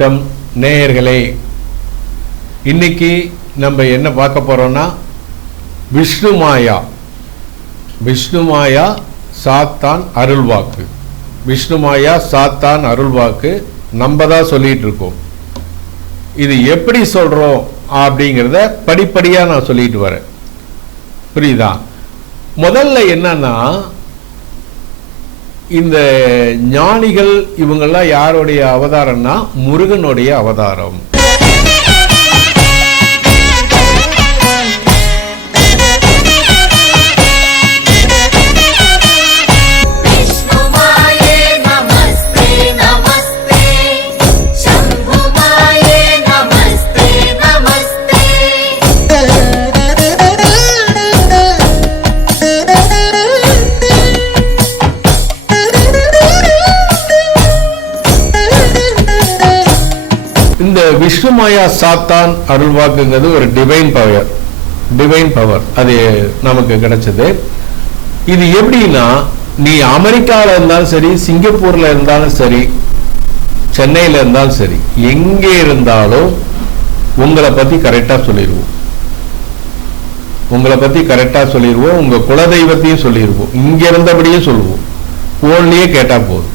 வணக்கம் நேயர்களே. இன்னைக்கு நம்ம என்ன பார்க்க போறோம்னா விஷ்ணுமாயா சாத்தான் அருள்வாக்கு. விஷ்ணுமாயா சாத்தான் அருள்வாக்கு நம்ம தான் சொல்லிட்டு இருக்கோம். இது எப்படி சொல்றோம் அப்படிங்கிறத படிப்படியா நான் சொல்லிட்டு வரேன். புரியுதா? முதல்ல என்னன்னா, இந்த ஞானிகள் இவங்கெல்லாம் யாருடைய அவதாரம்னா முருகனுடைய அவதாரம். விஷ்ணுமாயா சாத்தான் அருள்வாக்குங்கிறது ஒரு டிவைன் பவர் அது நமக்கு கிடைச்சது. இது எப்படின்னா, நீ அமெரிக்காவில் இருந்தாலும் சரி, சிங்கப்பூர்ல இருந்தாலும் சரி, சென்னையில இருந்தாலும் சரி, எங்கே இருந்தாலும் உங்களை பத்தி கரெக்டா சொல்லிடுவோம். உங்க குலதெய்வத்தையும் சொல்லிடுவோம். இங்க இருந்தபடியே சொல்லுவோம். போன்லயே கேட்டா போதும்.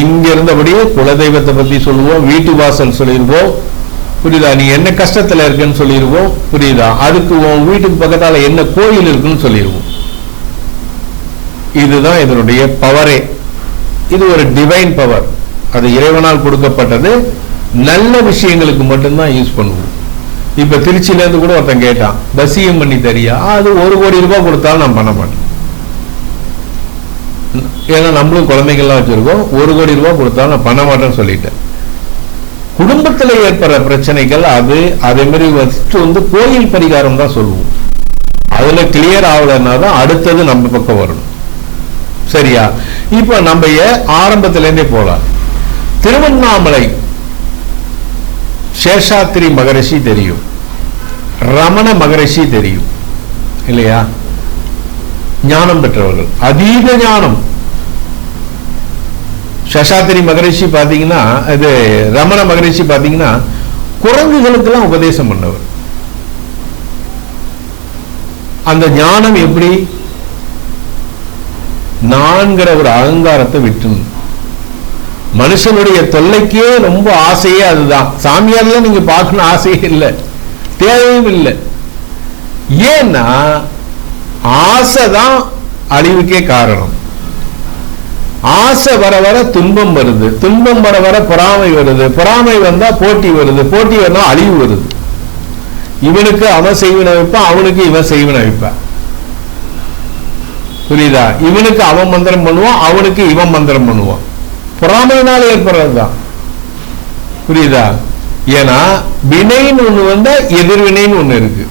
இங்க இருந்தபடியே குலதெய்வத்தை பத்தி சொல்லுவோம். வீட்டு வாசல் சொல்லிடுவோம். புரியுதா? நீ என்ன கஷ்டத்துல இருக்குன்னு சொல்லிடுவோம். புரியுதா? அதுக்கு உன் வீட்டுக்கு பக்கத்தால என்ன கோயில் இருக்குன்னு சொல்லிடுவோம். இதுதான் இதனுடைய பவரே. இது ஒரு டிவைன் பவர். அது இறைவனால் கொடுக்கப்பட்டது. நல்ல விஷயங்களுக்கு மட்டும்தான் யூஸ் பண்ணுவோம். இப்ப திருச்சியில இருந்து கூட ஒருத்தன் கேட்டான், வசியம் பண்ணி தரியா? அது 1 கோடி ரூபாய் கொடுத்தாலும் நான் பண்ண மாட்டேன். ஏன்னா நம்மளும் குழந்தைகள்லாம் வச்சிருக்கோம். 1 கோடி ரூபாய் கொடுத்தாலும் நான் பண்ண மாட்டேன்னு சொல்லிட்டேன். குடும்பத்தில் ஏற்படுற பிரச்சனைகள் அதே மாதிரி வந்து கோயில் பரிகாரம் தான் சொல்லுவோம். அதுல கிளியர் ஆகலன்னா தான் அடுத்தது நம்ம பக்கம் வரணும். சரியா? இப்ப நம்ம ஆரம்பத்திலேருந்தே போலாம். திருவண்ணாமலை சேஷாத்திரி மகரிஷி தெரியும், ரமண மகரிஷி தெரியும் இல்லையா? ஞானம் பெற்றவர்கள், அதீத ஞானம். சேஷாத்திரி மகரிஷி பாத்தீங்கன்னா, இது ரமண மகரிஷி பாத்தீங்கன்னா குரங்குகளுக்கெல்லாம் உபதேசம் பண்ணவர். அந்த ஞானம் எப்படி? நான்கிற ஒரு அகங்காரத்தை விட்டு, மனுஷனுடைய தொல்லைக்கே ரொம்ப ஆசையே அதுதான். சாமியார்லாம் நீங்க பார்க்கணும் ஆசையே இல்லை, தேவையும் இல்லை. ஏன்னா ஆசைதான் அழிவுக்கே காரணம். ஆசை வர வர துன்பம் வருது, துன்பம் வர வர பொறாமை வருது, பொறாமை வந்தா போட்டி வருது, போட்டி வந்தா அழிவு வருது. இவனுக்கு அவன் செய்வன வைப்பான், அவனுக்கு இவன் செய்வன வைப்பான். புரியுதா? இவனுக்கு அவன் மந்திரம் பண்ணுவான், அவனுக்கு இவன் மந்திரம் பண்ணுவான். பொறாமையினால ஏற்படுறதுதான். புரியுதா? ஏன்னா வினைன்னு ஒண்ணு வந்தா எதிர்வினைன்னு ஒண்ணு இருக்கு.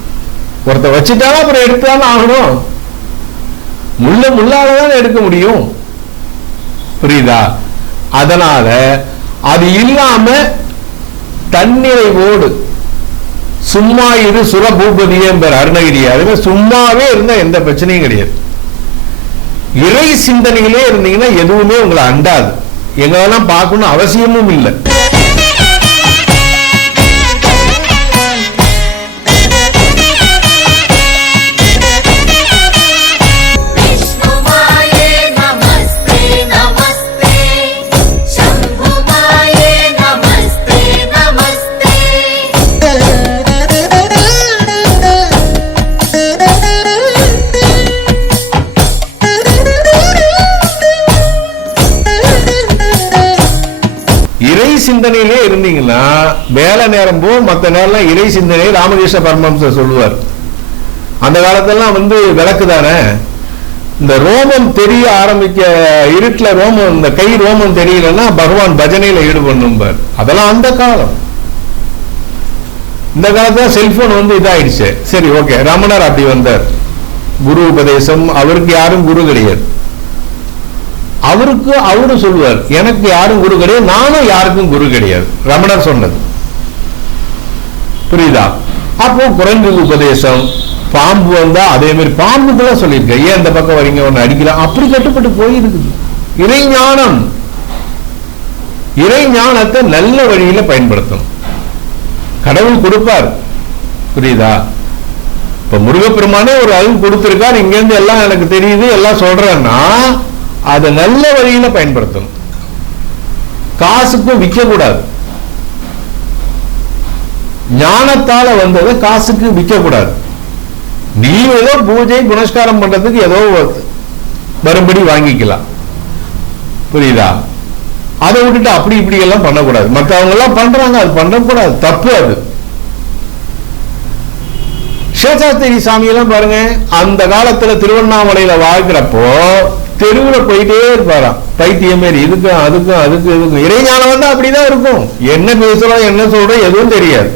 ஒருத்த வச்சுட்டாலும் அப்புறம் எடுத்தாலும் ஆகணும். முள்ளாலதான் எடுக்க முடியும். புரியுதா? அதனால அது இல்லாம தன்னிறைவோடு சும்மா இரு சுரபூபதியே அருணகிரி. அதுவே சும்மாவே இருந்தா எந்த பிரச்சனையும் கிடையாது. இறை சிந்தனையிலே இருந்தீங்கன்னா எதுவுமே உங்களை அண்டாது. எங்கெல்லாம் பார்க்கணும் அவசியமும் இல்லை. சிந்தனையிலே இருந்தீங்கன்னா வேலை நேரம் போ, மற்ற நேரம் இறை சிந்தனை. ராமகிருஷ்ண பரமஹம்சர் சொல்லுவார், அந்த காலத்தெல்லாம் வந்து விளக்கு தானே. இந்த ரோமம் தெரிய ஆரம்பிக்க இருட்டுல ரோமம், இந்த கை ரோமம் தெரியலன்னா பகவான் பஜனையில ஈடுபடணும். அதெல்லாம் அந்த காலம். இந்த காலத்துல செல்போன் வந்து இதாயிடுச்சு. சரி, ஓகே. ரமணர் அப்படி வந்தார், குரு உபதேசம். அவருக்கு யாரும் குரு கிடையாது. அவரு சொல்லுவார், எனக்கு யாரும் குரு கிடையாது, நானும் யாருக்கும் குரு கிடையாது. ரமணர் சொன்னது. புரியுதா? அப்போ குரங்கு உபதேசம், பாம்பு வந்தா அதே மாதிரி பாம்புக்குலாம் சொல்லியிருக்கேன். ஏன் இந்த பக்கம் வரீங்க, ஒன்னு அடிக்கலாம், அப்படி கட்டுப்பட்டு போயிருக்குது. இறைஞானம் இறை ஞானத்தை நல்ல வழியில பயன்படுத்தணும். கடவுள் கொடுப்பார், புரியுதா? இப்ப முருகப்பெருமானே ஒரு அறிவு கொடுத்திருக்கார், இங்க இருந்து எல்லாம் எனக்கு தெரியுது எல்லாம் சொல்றேன்னா அதை நல்ல வழியில பயன்படுத்தணும். காசுக்கும் விற்க கூடாது. ஞானத்தால வந்ததை காசுக்கு விற்க கூடாது. நீ ஏதோ பூஜை புனஸ்காரம் பண்றதுக்கு ஏதோ வரும்படி வாங்கிக்கலாம், புரியுதா? அதை விட்டுட்டு அப்படி இப்படி எல்லாம் பண்ணக்கூடாது. மற்றவங்க எல்லாம் பண்றாங்க, அது பண்ணக்கூடாது, தப்பு. அது சேஷாத்திரி சாமியெல்லாம் பாருங்க, அந்த காலத்துல திருவண்ணாமலையில வாழ்க்கிறப்போ தெருவில் போயிட்டே இருப்பாராம், பைத்தியம் மாரி. இதுக்கும் அதுக்கும் அதுக்கும் இதுக்கும் இறைஞானம் வந்து அப்படிதான் இருக்கும். என்ன பேசுறோம் என்ன சொல்றோம் எதுவும் தெரியாது.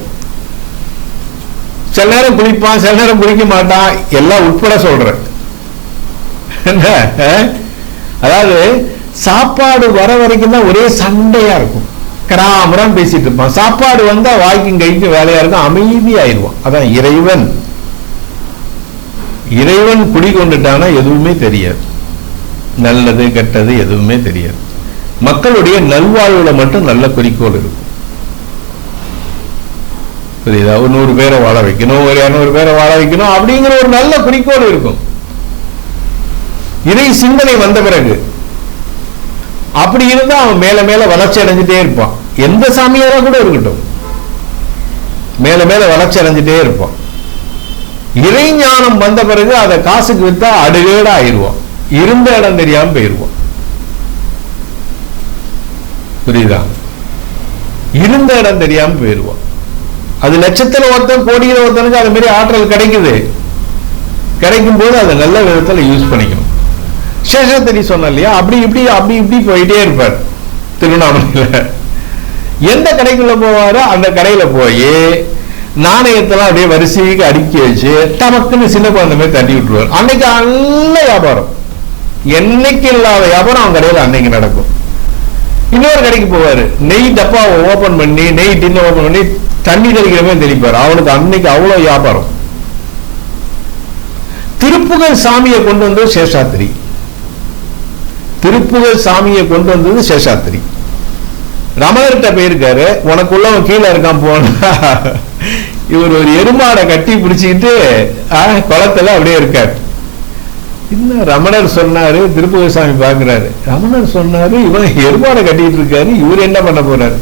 சில நேரம் குளிப்பான், சில நேரம் குளிக்க மாட்டான், எல்லாம் உட்பட சொல்றேன். அதாவது சாப்பாடு வர வரைக்கும் தான் ஒரே சண்டையா இருக்கும், கிராமரம் பேசிட்டு இருப்பான். சாப்பாடு வந்தா வாய்க்கும் கைக்கும் வேலையா இருக்கும், அமைதியாயிருவான். அதான் இறைவன். இறைவன் குடிகொண்டுட்டானா எதுவுமே தெரியாது, நல்லது கெட்டது எதுவுமே தெரியாது. மக்களுடைய நல்வாழ்வுல மட்டும் நல்ல குறிக்கோள் இருக்கும், புரியுதா? ஒரு 100 பேரை வாழ வைக்கணும், ஒரு 200 பேரை வாழ வைக்கணும் அப்படிங்கிற ஒரு நல்ல குறிக்கோள் இருக்கும். இறை சிந்தனை வந்த பிறகு அப்படி இருந்தா அவன் மேல மேல வளர்ச்சி அடைஞ்சிட்டே இருப்பான். எந்த சாமியாரா கூட இருக்கட்டும், மேல மேல வளர்ச்சி அடைஞ்சிட்டே இருப்பான். இறை ஞானம் வந்த பிறகு அதை காசுக்கு வித்தா அடுகேட ஆயிடுவான், இருந்த இடம் தெரியாம போயிருவான், புரியுதா? இருந்த இடம் தெரியாம போயிருவான். அது லட்சத்துல ஒருத்தன் கோடியில ஒருத்தனுக்கு அது மாதிரி ஆற்றல் கிடைக்குது. கிடைக்கும் போது அதை நல்ல விதத்துல யூஸ் பண்ணிக்கணும். சேஷாத்திரி சொன்ன இல்லையா, அப்படி இப்படி அப்படி இப்படி போயிட்டே இருப்பார் திருவண்ணாமலையில. எந்த கடைக்குள்ள போவாரோ அந்த கடையில போய் நாணயத்தெல்லாம் அப்படியே வரிசைக்கு அடுக்கி வச்சு டமக்குன்னு சின்ன குழந்தை மாதிரி தட்டி விட்டுருவார். அன்னைக்கு நல்ல வியாபாரம், என்னைக்கு இல்லாத வியாபாரம் அவன் கடையில் அன்னைக்கு நடக்கும். இன்னொரு கடைக்கு போவாரு, நெய் டப்பாவை ஓபன் பண்ணி நெய் டின்ன ஓபன் பண்ணி தண்ணி தெளிக்கிற மாதிரி தெளிப்பார். அவனுக்கு அன்னைக்கு அவ்வளவு வியாபாரம். திருப்புகழ் சாமியை கொண்டு வந்தது சேஷாத்திரி. திருப்புகழ் சாமியை கொண்டு வந்தது சேஷாத்திரி. ரமணர்கிட்ட போயிருக்காரு, உனக்குள்ளவன் கீழே இருக்கான் போனா இவர் ஒரு எருமாடை கட்டி பிடிச்சிக்கிட்டு குளத்துல அப்படியே இருக்காரு. இன்னும் ரமணர் சொன்னாரு, திருப்புகழ் சாமி பாக்குறாரு, ரமணர் சொன்னாரு இவன் எருமாடை கட்டிட்டு இருக்காரு, இவர் என்ன பண்ண போறாரு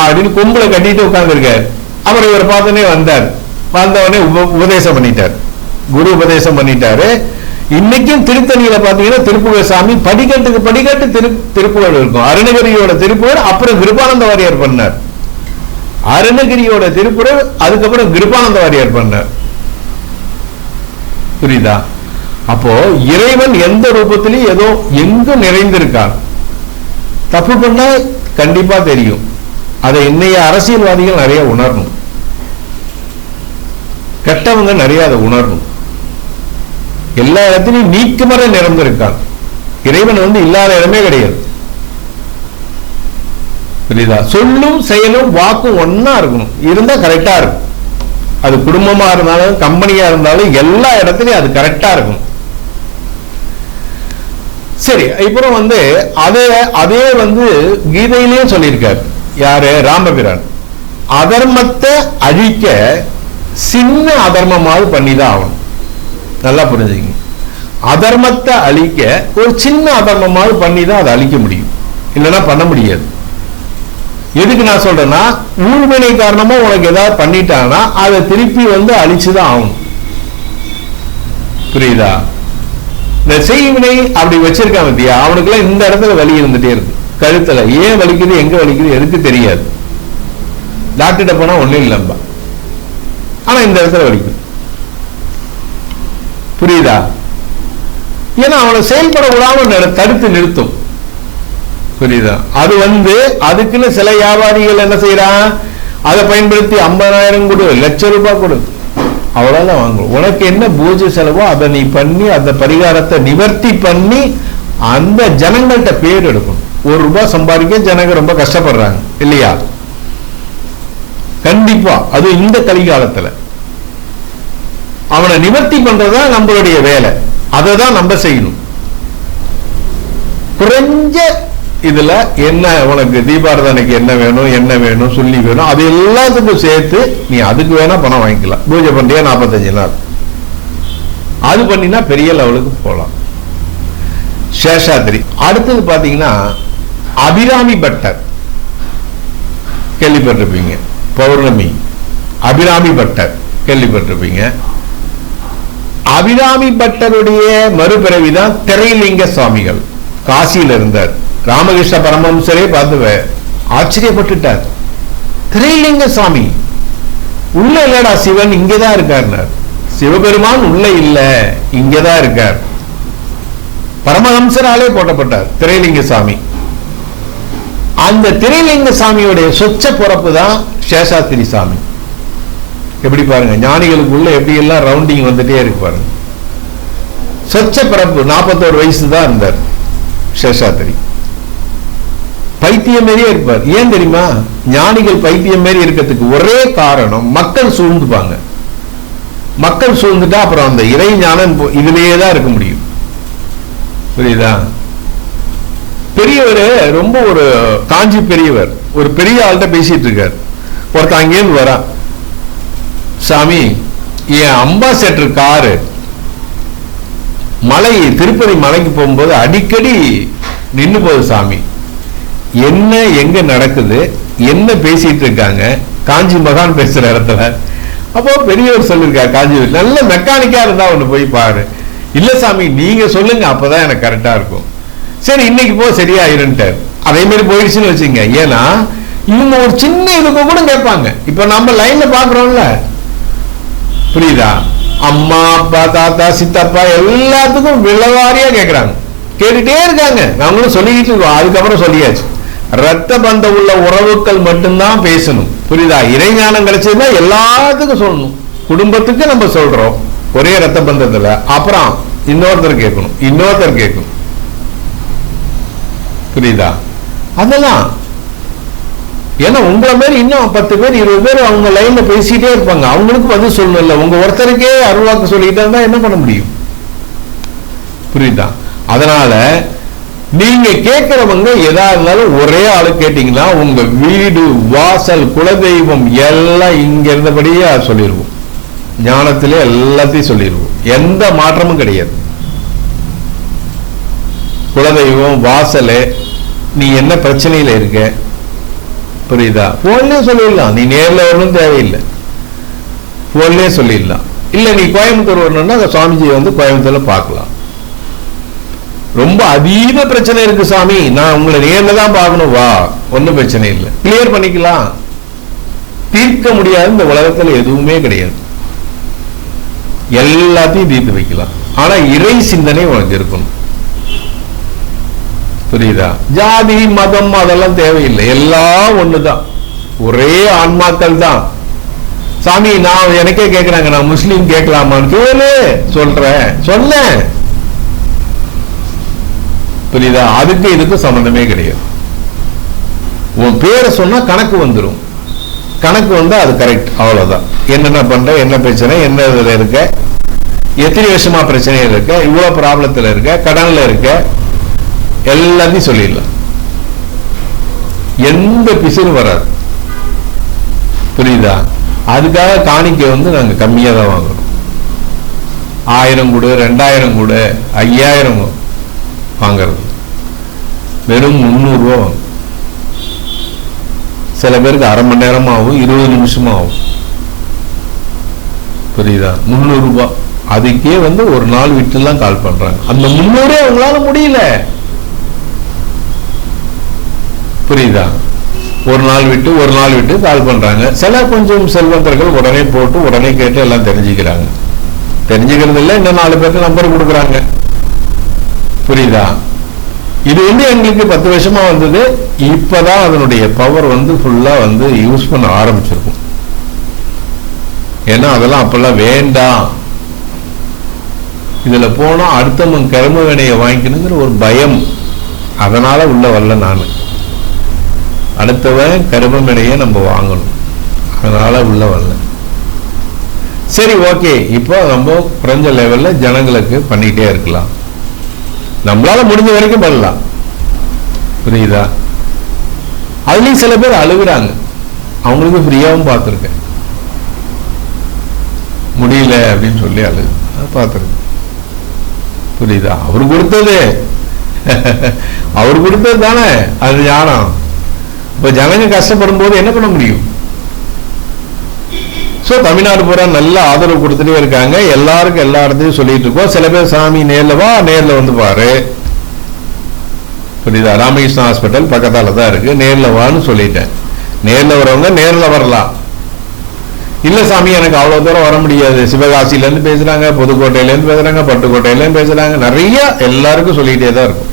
அப்படின்னு கொம்புல கட்டிட்டு உட்கார்ந்து இருக்காரு. அப்புறம் இவர் பார்த்தோன்னே வந்தார். வந்தவொடனே உபதேசம் பண்ணிட்டார், குரு உபதேசம் பண்ணிட்டாரு. இன்னைக்கும் திருத்தணியில பாத்தீங்கன்னா திருப்புகழ் சாமி படிக்கட்டுக்கு படிக்கட்டு திருப்புகழ் இருக்கும். அருணகிரியோட திருப்புகழ், அப்புறம் கிருபானந்த வாரியார் பண்ணார். அருணகிரியோட திருப்புகழ், அதுக்கப்புறம் கிருபானந்த வாரியார் பண்ணார், புரியுதா? அப்போ இறைவன் எந்த ரூபத்திலையும் ஏதோ எங்கும் நிறைந்திருக்கான். தப்பு பண்ணா கண்டிப்பா தெரியும். அதை இன்னைய அரசியல்வாதிகள் நிறைய உணரணும், கெட்டவங்க நிறைய அதை உணரணும். எல்லா இடத்திலையும் நீக்குமறை நிறைந்திருக்கான். இறைவன் வந்து இல்லாத இடமே கிடையாது, புரியுதா? சொல்லும் செயலும் வாக்கும் ஒன்னா இருக்கணும், இருந்தா கரெக்டா இருக்கும். அது குடும்பமா இருந்தாலும் கம்பெனியா இருந்தாலும் எல்லா இடத்துலயும் அது கரெக்டா இருக்கும். சரி, அப்புறம் வந்து அதே வந்து கீதையிலையும் சொல்லியிருக்காரு. யாரு? ராமபிரான். அதர்மத்தை அழிக்க சின்ன அதர்மமாவது பண்ணிதான் ஆகணும். நல்லா புரிஞ்சுங்க, அதர்மத்தை அழிக்க ஒரு சின்ன அதர்மமாவது பண்ணிதான் அதை அழிக்க முடியும், இல்லைன்னா பண்ண முடியாது. எதுக்கு நான் சொல்றேன்னா, ஊழ்வினை காரணமா உனக்கு ஏதாவது பண்ணிட்டானா அதை திருப்பி வந்து அழிச்சுதான் ஆகணும், புரியுதா? இந்த செய்வினை அப்படி வச்சிருக்கான் பத்தியா, அவனுக்குலாம் இந்த இடத்துல வலி இருந்துட்டே இருக்கு, கழுத்துல. ஏன் வலிக்குது, எங்க வலிக்குது எதுக்கு தெரியாது. டாக்டர்கிட்ட போனா ஒண்ணும் இல்லம்பா, ஆனா இந்த இடத்துல வலிக்குது, புரியுதா? ஏன்னா அவனை செயல்பட விடாம தடுத்து நிறுத்தும், புரியுதா? அது வந்து அதுக்குன்னு சில வியாபாரிகள் என்ன செய்யறான், அதை பயன்படுத்தி 50,000 கொடு, ₹1,00,000 கொடு, அவ்வளவுதான் வாங்குவோம். உனக்கு என்ன பூஜை செலவோ அதை நீ பண்ணி அந்த பரிகாரத்தை நிவர்த்தி பண்ணி அந்த ஜனங்கள்கிட்ட பேர் எடுக்கணும். ₹1 சம்பாதிக்க ஜனங்க ரொம்ப கஷ்டப்படுறாங்க இல்லையா? கண்டிப்பா அது இந்த கலிகாலத்துல அவனை நிவர்த்தி பண்றதா நம்மளுடைய வேலை, அதை தான் நம்ம செய்யணும். குறைஞ்ச இதுல என்ன உனக்கு தீபாராதனைக்கு என்ன வேணும் சொல்லி வேணும், அது எல்லாத்துக்கும் சேர்த்து நீ அதுக்கு வேணா பணம் வாங்கிக்கலாம். பூஜை பண்றியா 45 நாள், அது பண்ணினா பெரிய லெவலுக்கு போகலாம். சேஷாத்ரி. அடுத்தது பாத்தீங்கன்னா அபிராமி பட்டர் கேள்விப்பட்டிருப்பீங்க. பௌர்ணமி அபிராமி பட்டர் கேள்விப்பட்டிருப்பீங்க. அபிராமி பட்டருடைய மறுபிறவிதான் திரைலிங்க சுவாமிகள். காசியில் இருந்தார். ராமகிருஷ்ண பரமஹம்சரே பார்த்து ஆச்சரியப்பட்டுட்டார். திரைலிங்க சுவாமி உள்ள இல்லடா, சிவன் இங்கதான் இருக்கார். சிவபெருமான் உள்ள இல்ல, இங்கதான் இருக்கார். பரமஹம்சராலே போட்டப்பட்டார் திரைலிங்க சாமி. அந்த திரைலிங்க சாமியுடைய சொச்ச பிறப்பு தான் சேஷாத்திரி சாமி. எப்படி பாருங்க, ஞானிகளுக்குள்ள எப்படி எல்லாம் ரவுண்டிங் வந்துட்டே இருக்கு பாருங்க. சொச்ச பிறப்பு 41 வயசு தான் இருந்தார் சேஷாத்திரி. பைத்தியம் மாரியே இருப்பார். ஏன் தெரியுமா? ஞானிகள் பைத்தியம் மாரி இருக்கிறதுக்கு ஒரே காரணம், மக்கள் சூழ்ந்துப்பாங்க. மக்கள் சூழ்ந்துட்டா அப்புறம் அந்த இறை ஞானம் இதுலயே தான் இருக்க முடியும். புரியுதா? பெரியவர், ரொம்ப ஒரு காஞ்சி பெரியவர், ஒரு பெரிய ஆள்கிட்ட பேசிட்டு இருக்கார். ஒருத்தன் அங்கேருந்து வரா, சாமி என் அம்பாசடர் காரு மலை திருப்பதி மலைக்கு போகும்போது அடிக்கடி நின்று போகுது சாமி, என்ன எங்க நடக்குது, என்ன பேசிட்டு இருக்காங்க, காஞ்சி மகான் பேசுற இடத்துல. அப்போ பெரியவர் சொல்லிருக்காரு, காஞ்சி நல்ல மெக்கானிக்கா இருந்தா ஒண்ணு போய் பாரு. இல்ல சாமி நீங்க சொல்லுங்க, அப்பதான் எனக்கு கரெக்டா இருக்கும். சரி இன்னைக்கு போ சரியாயிருன்ட்டார். அதே மாதிரி போயிடுச்சுன்னு வச்சுங்க. ஏன்னா இவங்க ஒரு சின்ன இதுக்கு கூட கேட்பாங்க. இப்ப நம்ம லைன்ல பாக்குறோம்ல, புரியுதா? அம்மா அப்பா தாத்தா சித்தப்பா எல்லாத்துக்கும் விளவாரியா கேட்கிறாங்க, கேட்டுட்டே இருக்காங்க. நாங்களும் சொல்லிக்கிட்டு இருக்கோம். அதுக்கப்புறம் சொல்லியாச்சு, ரத்த பந்தம் உள்ள உறவுகள் மட்டும்தான் பேசணும். புரியுதா? இறைஞானம் கிடைச்சதுன்னா எல்லாத்துக்கும் சொல்லணும். குடும்பத்துக்கு நம்ம சொல்றோம் ஒரே ரத்த பந்தத்துல, அப்புறம் இன்னொருத்தர் கேட்கணும், இன்னொருத்தர் கேட்கணும். புரியுதா? அதெல்லாம் ஏன்னா உங்களை மாதிரி இன்னும் 10 பேர் 20 பேர் அவங்க லைன்ல பேசிட்டே இருப்பாங்க. அவங்களுக்கு பதில் சொல்லணும். இல்ல உங்க ஒருத்தருக்கே அருள்வாக்கு சொல்லிக்கிட்டா இருந்தா என்ன பண்ண முடியும்? புரியுதா? அதனால நீங்க கேட்கிறவங்க எதா இருந்தாலும் ஒரே ஆளு கேட்டீங்கன்னா உங்க வீடு வாசல் குலதெய்வம் எல்லாம் இங்க இருந்தபடியே சொல்லிடுவோம். ஞானத்திலே எல்லாத்தையும் சொல்லிடுவோம். எந்த மாற்றமும் கிடையாது. குலதெய்வம் வாசல், நீ என்ன பிரச்சனையில இருக்க, புரியுதா? போன்லயே சொல்லிடலாம். நீ நேரில் வரணும் தேவையில்லை, போன்லயே சொல்லிடலாம். இல்ல நீ கோயம்புத்தூர் வரணும்னா சுவாமிஜி வந்து கோயம்புத்தூர்ல பார்க்கலாம். ரொம்ப அதீத பிரச்சனை இருக்கு சாமி, நான் உங்களை நேர்ல தான் பார்க்கணும், வா, ஒன்னும் பிரச்சனை இல்லை, கிளியர் பண்ணிக்கலாம். தீர்க்க முடியாது இந்த உலகத்துல எதுவுமே கிடையாது. எல்லாத்தையும் தீர்த்து வைக்கலாம். ஆனா இறை சிந்தனை உனக்கு இருக்கணும். புரியுதா? ஜாதி மதம் அதெல்லாம் தேவையில்லை, எல்லாம் ஒண்ணுதான், ஒரே ஆன்மாக்கள் தான். சாமி நான் எனக்கே கேட்கிறாங்க, நான் முஸ்லீம் கேட்கலாமான்னு கேளு, சொல்றேன், சொன்னேன். புரியுதா? அதுக்கு இதுக்கு சம்பந்தமே கிடையாது. உன் பேரை சொன்னா கணக்கு வந்துடும். கணக்கு வந்தா அது கரெக்ட், அவ்வளவுதான். என்னென்ன பண்ற, என்ன பிரச்சனை, என்ன இதுல இருக்க, எத்தனை வருஷமா பிரச்சனைகள் இருக்க, இவ்வளவு ப்ராப்ளத்துல இருக்க, கடன்ல இருக்க, எல்லாத்தையும் சொல்லிடலாம். எந்த பிசுறு வராது. புரியுதா? அதுக்காக காணிக்கை வந்து நாங்க கம்மியா தான் வாங்குறோம். 1000 கொடு, 2000 கொடு, 5000 வாங்கறது வெறும் 300 ரூபா வாங்க. சில பேருக்கு அரை மணி நேரமா ஆகும், 20 நிமிஷமா ஆகும். புரியுதா? 300 ரூபாய். அதுக்கே வந்து ஒரு நாள் விட்டுலாம் கால் பண்றாங்க. அந்த 300 அவங்களால முடியல. புரியுதா? ஒரு நாள் விட்டு கால் பண்றாங்க. சில கொஞ்சம் செல்வந்தர்கள் உடனே போட்டு உடனே கேட்டு எல்லாம் தெரிஞ்சுக்கிறாங்க. தெரிஞ்சுக்கிறது இல்லை, இன்னும் 4 பேருக்கு நம்பர் கொடுக்குறாங்க. புரியுதா? இது வந்து எங்களுக்கு 10 வருஷமா வந்தது. இப்பதான் அதனுடைய பவர் வந்து ஃபுல்லா வந்து யூஸ் பண்ண ஆரம்பிச்சிருக்கும். ஏன்னா அதெல்லாம் அப்பெல்லாம் வேண்டாம், இதுல போனா அடுத்தவன் கர்ம வினையை வாங்கிக்கணுங்கிற ஒரு பயம், அதனால உள்ள வரல. நான் அடுத்தவன் கர்ம வினையை நம்ம வாங்கணும், அதனால உள்ள வரல. சரி, ஓகே. இப்போ நம்ம குறைஞ்ச லெவல்ல ஜனங்களுக்கு பண்ணிட்டே இருக்கலாம். நம்மளால முடிஞ்ச வரைக்கும் பண்ணலாம். புரியுதா? அதுலயும் சில பேர் அழுகுறாங்க, அவங்களுக்கு ஃப்ரீயாவும் பார்த்துருக்கேன், முடியல அப்படின்னு சொல்லி அழுகு பார்த்துருக்கேன். புரியுதா? அவரு கொடுத்தது அவர் கொடுத்தது தானே அது ஞானம். இப்ப ஜனங்க கஷ்டப்படும் போது என்ன பண்ண முடியும்? சோ தமிழ்நாடு பூரா நல்ல ஆதரவு கொடுத்துட்டே இருக்காங்க, எல்லாருக்கும் எல்லா இடத்தையும் சொல்லிட்டு இருக்கோம். சில பேர் சாமி நேர்ல வா, நேர்ல வந்து பாரு. புரியுதா? ராமகிருஷ்ணா ஹாஸ்பிட்டல் பக்கத்தால தான் இருக்கு, நேர்ல வான்னு சொல்லிட்டேன். நேர்ல வரவங்க நேர்ல வரலாம். இல்ல சாமி எனக்கு அவ்வளவு தூரம் வர முடியாது, சிவகாசியில இருந்து பேசுறாங்க, புதுக்கோட்டையில இருந்து பேசுறாங்க, பட்டுக்கோட்டையில இருந்து பேசுறாங்க, நிறைய எல்லாருக்கும் சொல்லிட்டே தான் இருக்கும்.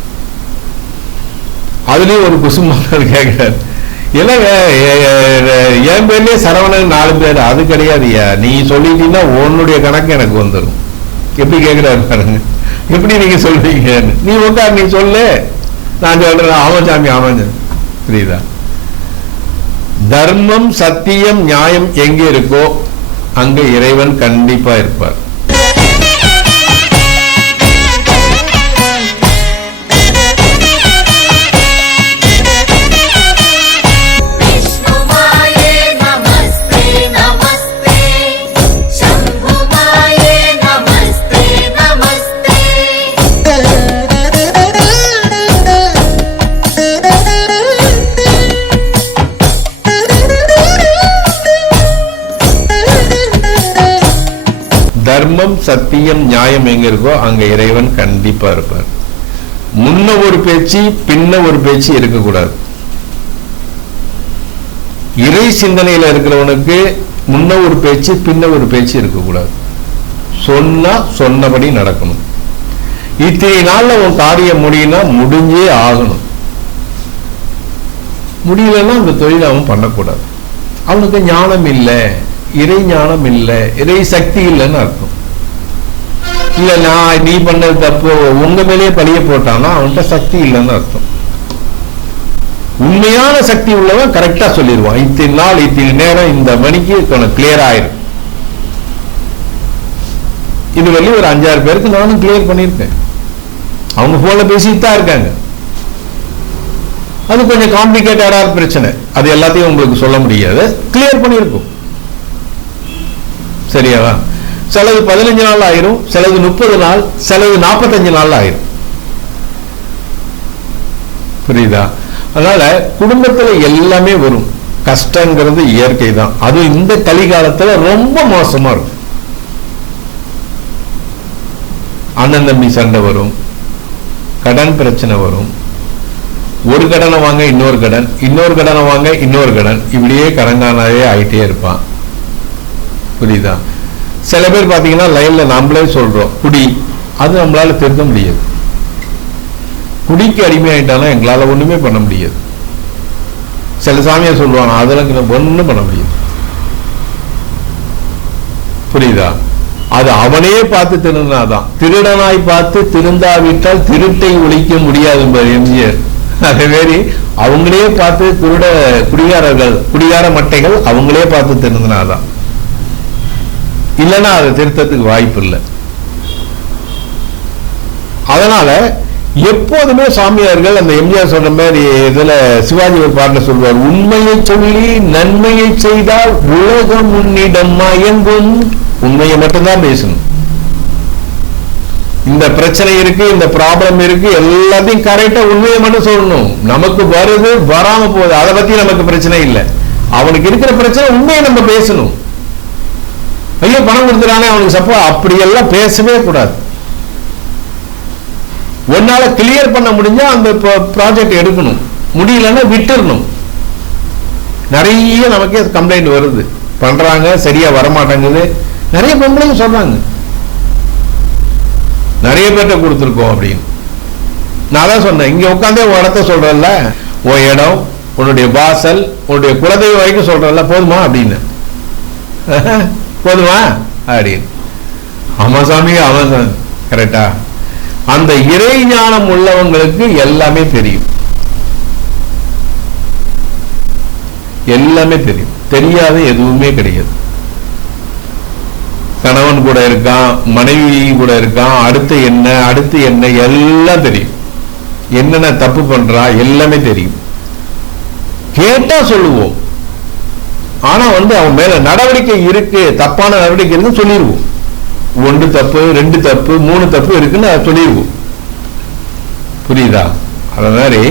அதுலயும் ஒரு குசுமார் கேட்கிறார், இல்லைங்க என் பேர்லயே சரவணன் 4 பேர், அது கிடையாதுயா, நீ சொல்லிட்டீங்கன்னா உன்னுடைய கணக்கு எனக்கு வந்துடும். எப்படி கேட்கிறாரு பாருங்க, எப்படி நீங்க சொல்றீங்க? நீ உட்கார், நீ சொல்லு, நான் சொல்றேன். ஆமாம் சாமி, ஆமாம். புரியுதா? தர்மம், சத்தியம், நியாயம் எங்க இருக்கோ அங்க இறைவன் கண்டிப்பா இருப்பார். தர்மம், சத்தியம், நியாயம் எங்க இருக்கோ அங்க இறைவன் கண்டிப்பா இருப்பார். முன்ன ஒரு பேச்சு பின்ன ஒரு பேச்சு இருக்கக்கூடாது. இறை சிந்தனையில இருக்கிறவனுக்கு முன்ன ஒரு பேச்சு பின்ன ஒரு பேச்சு இருக்கக்கூடாது. சொன்னா சொன்னபடி நடக்கணும். இத்தனை நாள்ல உன் காரியம் முடியும்னா முடிஞ்சே ஆகணும். முடியலன்னா அந்த தொழில் அவன் பண்ணக்கூடாது. அவனுக்கு ஞானம் இல்லை, இறை ஞானம் இல்லை, இறை சக்தி இல்லைன்னு அர்த்தம். இல்ல நான் நீ பண்ணது தப்பு உங்க மேலேயே பழிய போட்டான்னா அவன்கிட்ட சக்தி இல்லைன்னு அர்த்தம். உண்மையான சக்தி உள்ளவன் கரெக்டா சொல்லிடுவான், இத்தனை நாள் இத்தனை நேரம் இந்த மணிக்கு கிளியர் ஆயிரும். இது வரையும் ஒரு 5-6 பேருக்கு நானும் கிளியர் பண்ணியிருக்கேன். அவங்க போன்ல பேசிட்டு தான் இருக்காங்க. அது கொஞ்சம் காம்ப்ளிகேட்டடா பிரச்சனை, அது எல்லாத்தையும் உங்களுக்கு சொல்ல முடியாது, கிளியர் பண்ணியிருக்கும். சரியாவா? சிலது 15 நாள் ஆயிரும், சிலது 30 நாள், சிலது 45 நாள் ஆயிரும். புரியுதா? அதனால குடும்பத்துல எல்லாமே வரும். கஷ்டங்கிறது இயற்கை தான். அது இந்த கலிகாலத்துல ரொம்ப மோசமா இருக்கும். அண்ணன் தம்பி சண்டை வரும், கடன் பிரச்சனை வரும். ஒரு கடனை வாங்க இன்னொரு கடன், இன்னொரு கடனை வாங்க இன்னொரு கடன், இப்படியே கடன்காரனாவே ஆயிட்டே இருப்பான். புரியுதா? சில பேர் பாத்தீங்கன்னா லைன்ல நம்மளே சொல்றோம் குடி, அது நம்மளால திருத்த முடியாது. குடிக்கு அடிமையாயிட்டாலும் எங்களால ஒண்ணுமே பண்ண முடியாது. சில சாமியார் சொல்லுவாங்க அதெல்லாம் ஒண்ணும் பண்ண முடியாது. புரியுதா? அது அவனே பார்த்து திருந்தாதான். திருடனாய் பார்த்து திருந்தாவிட்டால் திருட்டை ஒழிக்க முடியாது என்பது எம்ஜிஆர். அதே மாதிரி அவங்களே பார்த்து குடிகார மட்டைகள் அவங்களே பார்த்து திருந்தினாதான், இல்லைன்னா அதை திருத்தத்துக்கு வாய்ப்பு இல்லை. அதனால எப்போதுமே சாமியார்கள் அந்த எம்ஜிஆர் சொன்ன மாதிரி இதுல சிவாஜி ஒரு பாட்டுல சொல்வார், உண்மையை சொல்லி நன்மையை செய்தால் உலகம் உன்னிடம் மயங்கும். உண்மையை மட்டும்தான் பேசணும். இந்த பிரச்சனை இருக்கு, இந்த ப்ராப்ளம் இருக்கு, எல்லாத்தையும் கரெக்டா உண்மையை மட்டும் சொல்லணும். நமக்கு வருது வராம போகுது அதை பத்தி நமக்கு பிரச்சனை இல்லை. அவனுக்கு இருக்கிற பிரச்சனை உண்மையை நம்ம பேசணும். ஐயோ பணம் கொடுத்துறானே அவனுக்கு சப்போ, அப்படியெல்லாம் பேசவே கூடாது. ஒன்னால கிளியர் பண்ண முடிஞ்சா அந்த ப்ராஜெக்ட் எடுக்கணும், முடியலன்னா விட்டுறணும். நிறைய நமக்கே கம்ப்ளைண்ட் வருது, பண்றாங்க சரியா வரமாட்டேங்குது, நிறைய கம்ப்ளைண்ட் சொல்றாங்க, நிறைய பேர்ட்ட கொடுத்துருக்கோம் அப்படின்னு. நான் தான் சொன்னேன், இங்க உட்காந்தே உன் இடத்த சொல்றல, உன் இடம், உன்னுடைய வாசல், உன்னுடைய குலதெய்வம் வரைக்கும் சொல்றல, போதுமா அப்படின்னு. போதுமா அப்படின்னு. ஆமா சாமி, ஆமா சாமி, கரெக்டா? அந்த இறை ஞானம் உள்ளவங்களுக்கு எல்லாமே தெரியும், எல்லாமே தெரியும். தெரியாத எதுவுமே கிடையாது. கணவன் கூட இருக்கான், மனைவி கூட இருக்கான், அடுத்து என்ன எல்லாம் தெரியும். என்னென்ன தப்பு பண்றா எல்லாமே தெரியும். கேட்டா சொல்லுவோம். ஆனா அவன் மேல நடவடிக்கை இருக்கு, தப்பான நடவடிக்கை இருக்குன்னு சொல்லிடுவோம். 1 தப்பு 2 தப்பு 3 தப்பு இருக்குன்னு சொல்லிடுவோம். புரியுதா? அது மாதிரி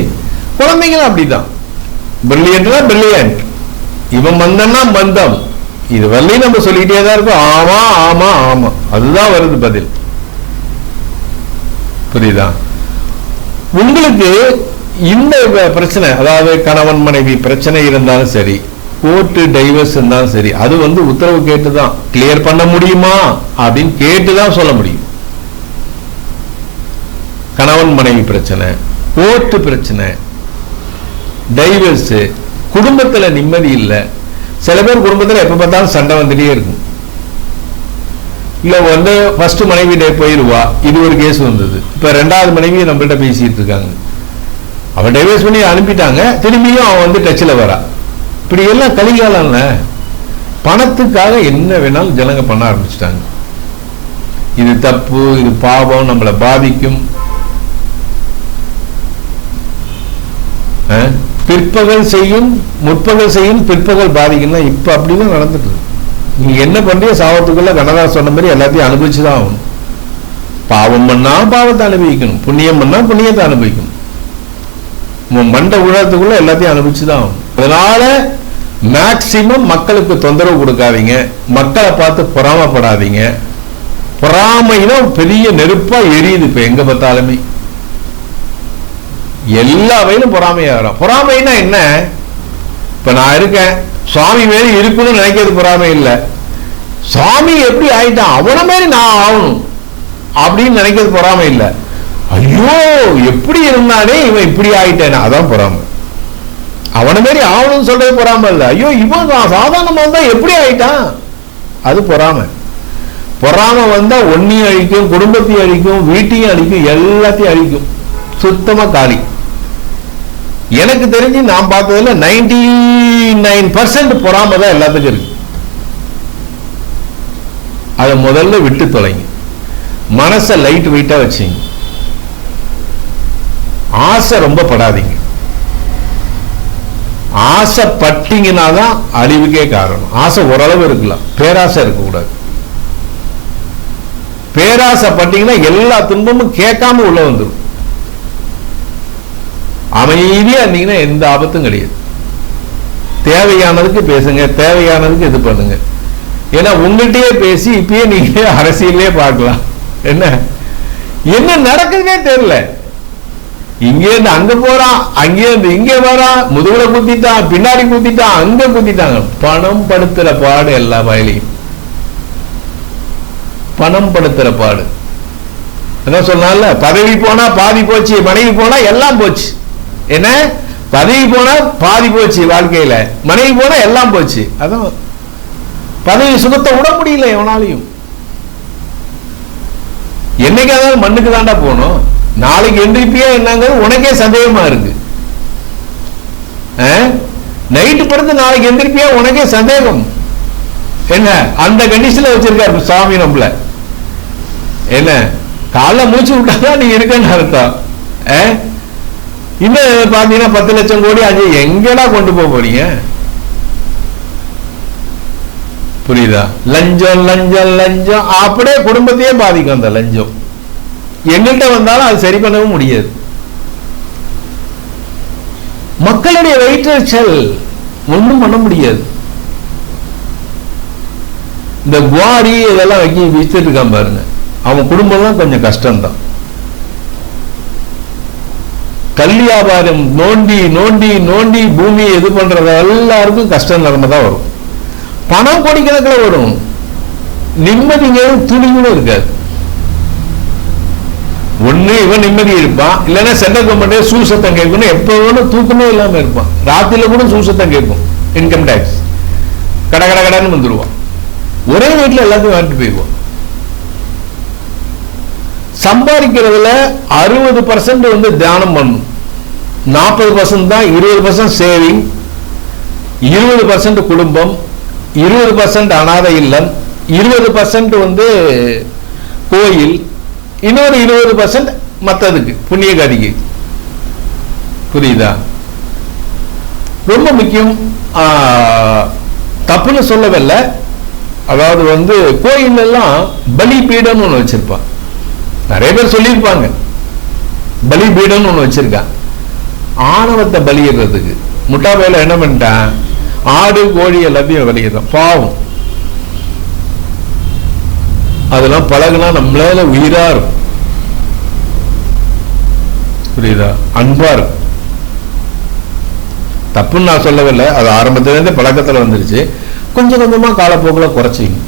குழந்தைங்களும் அப்படிதான். பிரில்லியன்ட்னா பிரில்லியன்ட், இவன் மந்தம்னா மந்தம், இது வரலையும் நம்ம சொல்லிக்கிட்டே தான் இருக்கும். ஆமா ஆமா ஆமா, அதுதான் வருது பதில். புரியுதா? உங்களுக்கு இந்த பிரச்சனை, அதாவது கணவன் மனைவி பிரச்சனை இருந்தாலும் சரி, கோர்ட்டு டைவர்ஸ் இருந்தாலும் சரி, அது உத்தரவு கேட்டுதான் கிளியர் பண்ண முடியுமா அப்படின்னு கேட்டுதான் சொல்ல முடியும். கணவன் மனைவி பிரச்சனை, கோர்ட்டு பிரச்சனை, டைவர்ஸ், குடும்பத்துல நிம்மதி இல்லை. சில பேர் குடும்பத்துல எப்ப பார்த்தாலும் சண்டை வந்துட்டே இருக்கும். இல்ல ஃபர்ஸ்ட் மனைவி போயிருவா, இது ஒரு கேஸ் வந்தது. இப்ப 2வது மனைவி நம்மள்ட்ட பேசிட்டு இருக்காங்க. அவன் டைவர்ஸ் பண்ணி அனுப்பிட்டாங்க, திரும்பியும் அவன் டச்சில் வரா. இப்படி எல்லாம் கலிகாலம்ல பணத்துக்காக என்ன வேணாலும் ஜனங்க பண்ண ஆரம்பிச்சிட்டாங்க. இது தப்பு, இது பாவம், நம்மளை பாதிக்கும். பிற்பகல் செய்யும் முற்பகல் செய்யும் பிற்பகல் பாதிக்கும்னா இப்ப அப்படிதான் நடந்துட்டு இருக்கு. நீங்க என்ன பண்றீங்க, சாவத்துக்குள்ள கண்ணதாஸ் சொன்ன மாதிரி எல்லாத்தையும் அனுபவிச்சுதான் ஆகணும். பாவம் பண்ணா பாவத்தை அனுபவிக்கணும், புண்ணியம் பண்ணா புண்ணியத்தை அனுபவிக்கணும். மண்ட உலகத்துக்குள்ள எல்லாத்தையும் அனுபவிச்சுதான் ஆகணும். அதனால மேக்சிமம் மக்களுக்கு தொந்தரவு கொடுக்காதீங்க, மக்களை பார்த்து பொறாமப்படாதீங்க. பொறாமைதான் பெரிய நெருப்பா எரியுது. இப்ப எங்க பார்த்தாலுமே எல்லா வகையிலும் பொறாமையாகிறோம். பொறாமைன்னா என்ன? இப்ப நான் இருக்கேன், சுவாமி மாரி இருக்கணும்னு நினைக்கிறது பொறாமை இல்லை. சுவாமி எப்படி ஆயிட்டான், அவன மாரி நான் ஆகணும் அப்படின்னு நினைக்கிறது பொறாமை இல்லை. ஐயோ எப்படி இருந்தானே இவன் இப்படி ஆயிட்டேன், அதான் பொறாமை. அவன மாரி ஆகணும்னு சொல்றது பொறாமை இல்லை. ஐயோ இவன் சாதாரணமா இருந்தா எப்படி ஆயிட்டான், அது பொறாமை. பொறாமை வந்தா ஒன்னையும் அழிக்கும், குடும்பத்தையும் அழிக்கும், வீட்டையும் அழிக்கும், எல்லாத்தையும் அழிக்கும். சுத்தமா காலி. எனக்கு தெரிஞ்சு நான் பார்த்ததுல 99% பொறாமை தான் எல்லாத்துக்கும் இருக்கு. அதை முதல்ல விட்டு தொலைங்க. மனசை லைட் வெயிட்டா வச்சுங்க. ஆசை ரொம்ப படாதீங்க. ஆசைப்பட்டீங்கன்னா தான் அழிவுக்கே காரணம். ஆசை ஓரளவு இருக்கலாம், பேராசை இருக்கக்கூடாது. பேராசைப்பட்டீங்கன்னா எல்லா துன்பமும் கேட்காம உள்ள வந்துடும். அமைதியா இருந்தீங்கன்னா எந்த ஆபத்தும் கிடையாது. தேவையானதுக்கு பேசுங்க, தேவையானதுக்கு இது பண்ணுங்க. ஏன்னா உங்கள்கிட்டயே பேசி இப்பயே நீங்க அரசியலே பார்க்கலாம். என்ன என்ன நடக்குதுன்னே தெரியல. இங்கே இருந்து அங்க போறான், அங்கே இருந்து இங்க வரான், முதுகுல குத்திட்டான், பின்னாடி குத்திட்டான், அங்க குத்திட்டாங்க. பணம் படுத்துற பாடு எல்லா வயலையும். பணம் படுத்துற பாடு. அதான் சொன்னால, பதவி போனா பாதி போச்சு, மனைவி போனா எல்லாம் போச்சு. என்ன, பதவி போனா பாதி போச்சு வாழ்க்கையில, மனைவி போனா எல்லாம் போச்சு. அதான் பதவி சுகத்தை விட முடியல எவனாலையும். என்னைக்காவது மண்ணுக்கு தாண்டா போகணும். நாளைக்கு எந்திரிப்பியா என்னங்கிறது உனக்கே சந்தேகமா இருக்கு. நைட்டு படுத்து நாளைக்கு எந்திரிப்பியா உனக்கே சந்தேகம். என்ன அந்த கண்டிஷன்ல வச்சிருக்காரு சுவாமி நம்மள. என்ன காலைல மூச்சு விட்டாதான் நீ இருக்கன்னு அர்த்தம். இன்னும் பாத்தீங்கன்னா 10 லட்சம் கோடி அது எங்கடா கொண்டு போக போறீங்க? புரியுதா? லஞ்சம் லஞ்சம் லஞ்சம் அப்படியே குடும்பத்தையே பாதிக்கும். அந்த லஞ்சம் எங்கள்கிட்ட வந்தாலும் அது சரி பண்ணவும் முடியாது. மக்களுடைய வயிற்றுச்சல் ஒன்றும் பண்ண முடியாது. இந்த குவாரி இதெல்லாம் வித்துட்டு இருக்கான் பாருங்க, அவன் குடும்பம் தான் கொஞ்சம் கஷ்டம்தான். கல் வியாபாரம் நோண்டி நோண்டி நோண்டி பூமி இது பண்றது எல்லாருக்கும் கஷ்டம் நிலைமை தான் வரும். பணம் கோடிக்கணக்கில் வரும், நிம்மதிங்கிறது துணி கூட இருக்காது. ஒண்ணு இவன் நிம்மதி இருப்பான், இல்லைன்னா சென்ட்ரல் கவர்மெண்ட் சூசத்தம் கேட்கணும், எப்ப வேணும் தூக்கமே இல்லாம இருப்பான். ராத்திரில கூட சூசத்தம் கேட்கும். இன்கம் டேக்ஸ் கட கட கடன்னு வந்துடுவான். ஒரே வீட்டுல எல்லாத்தையும் வாங்கிட்டு போயிடுவான். சம்பாதிக்கிறதுல 60% தியானம் பண்ணும், 40% தான், 20% சேவிங், 20% குடும்பம், 20% அனாதை இல்லம், 20% கோயில், இன்னொரு 20% மற்றதுக்கு புண்ணிய காரிகை. புரியுதா? ரொம்ப முக்கியம். தப்புன்னு சொல்லவில்லை. அதாவது கோயில் எல்லாம் பலி பீடம் ஒண்ணு வச்சிருப்பான். நிறைய பேர் சொல்லியிருப்பாங்க பலி பீடம் ஒண்ணு வச்சிருக்கான். ஆணவத்தை பலியிடுறதுக்கு முட்டாபையில என்ன பண்ணிட்டான், ஆடு கோழி எல்லாத்தையும் பலியிடுறான். பாவம், அதெல்லாம் பழகுனா நம்மளால உயிரா இருக்கும். புரியுதா? அன்பா இருக்கும். தப்புன்னு நான் சொல்லவில்லை, அது ஆரம்பத்திலிருந்தே பழக்கத்துல வந்துருச்சு. கொஞ்சம் கொஞ்சமா காலப்போக்கில் குறைச்சிங்க,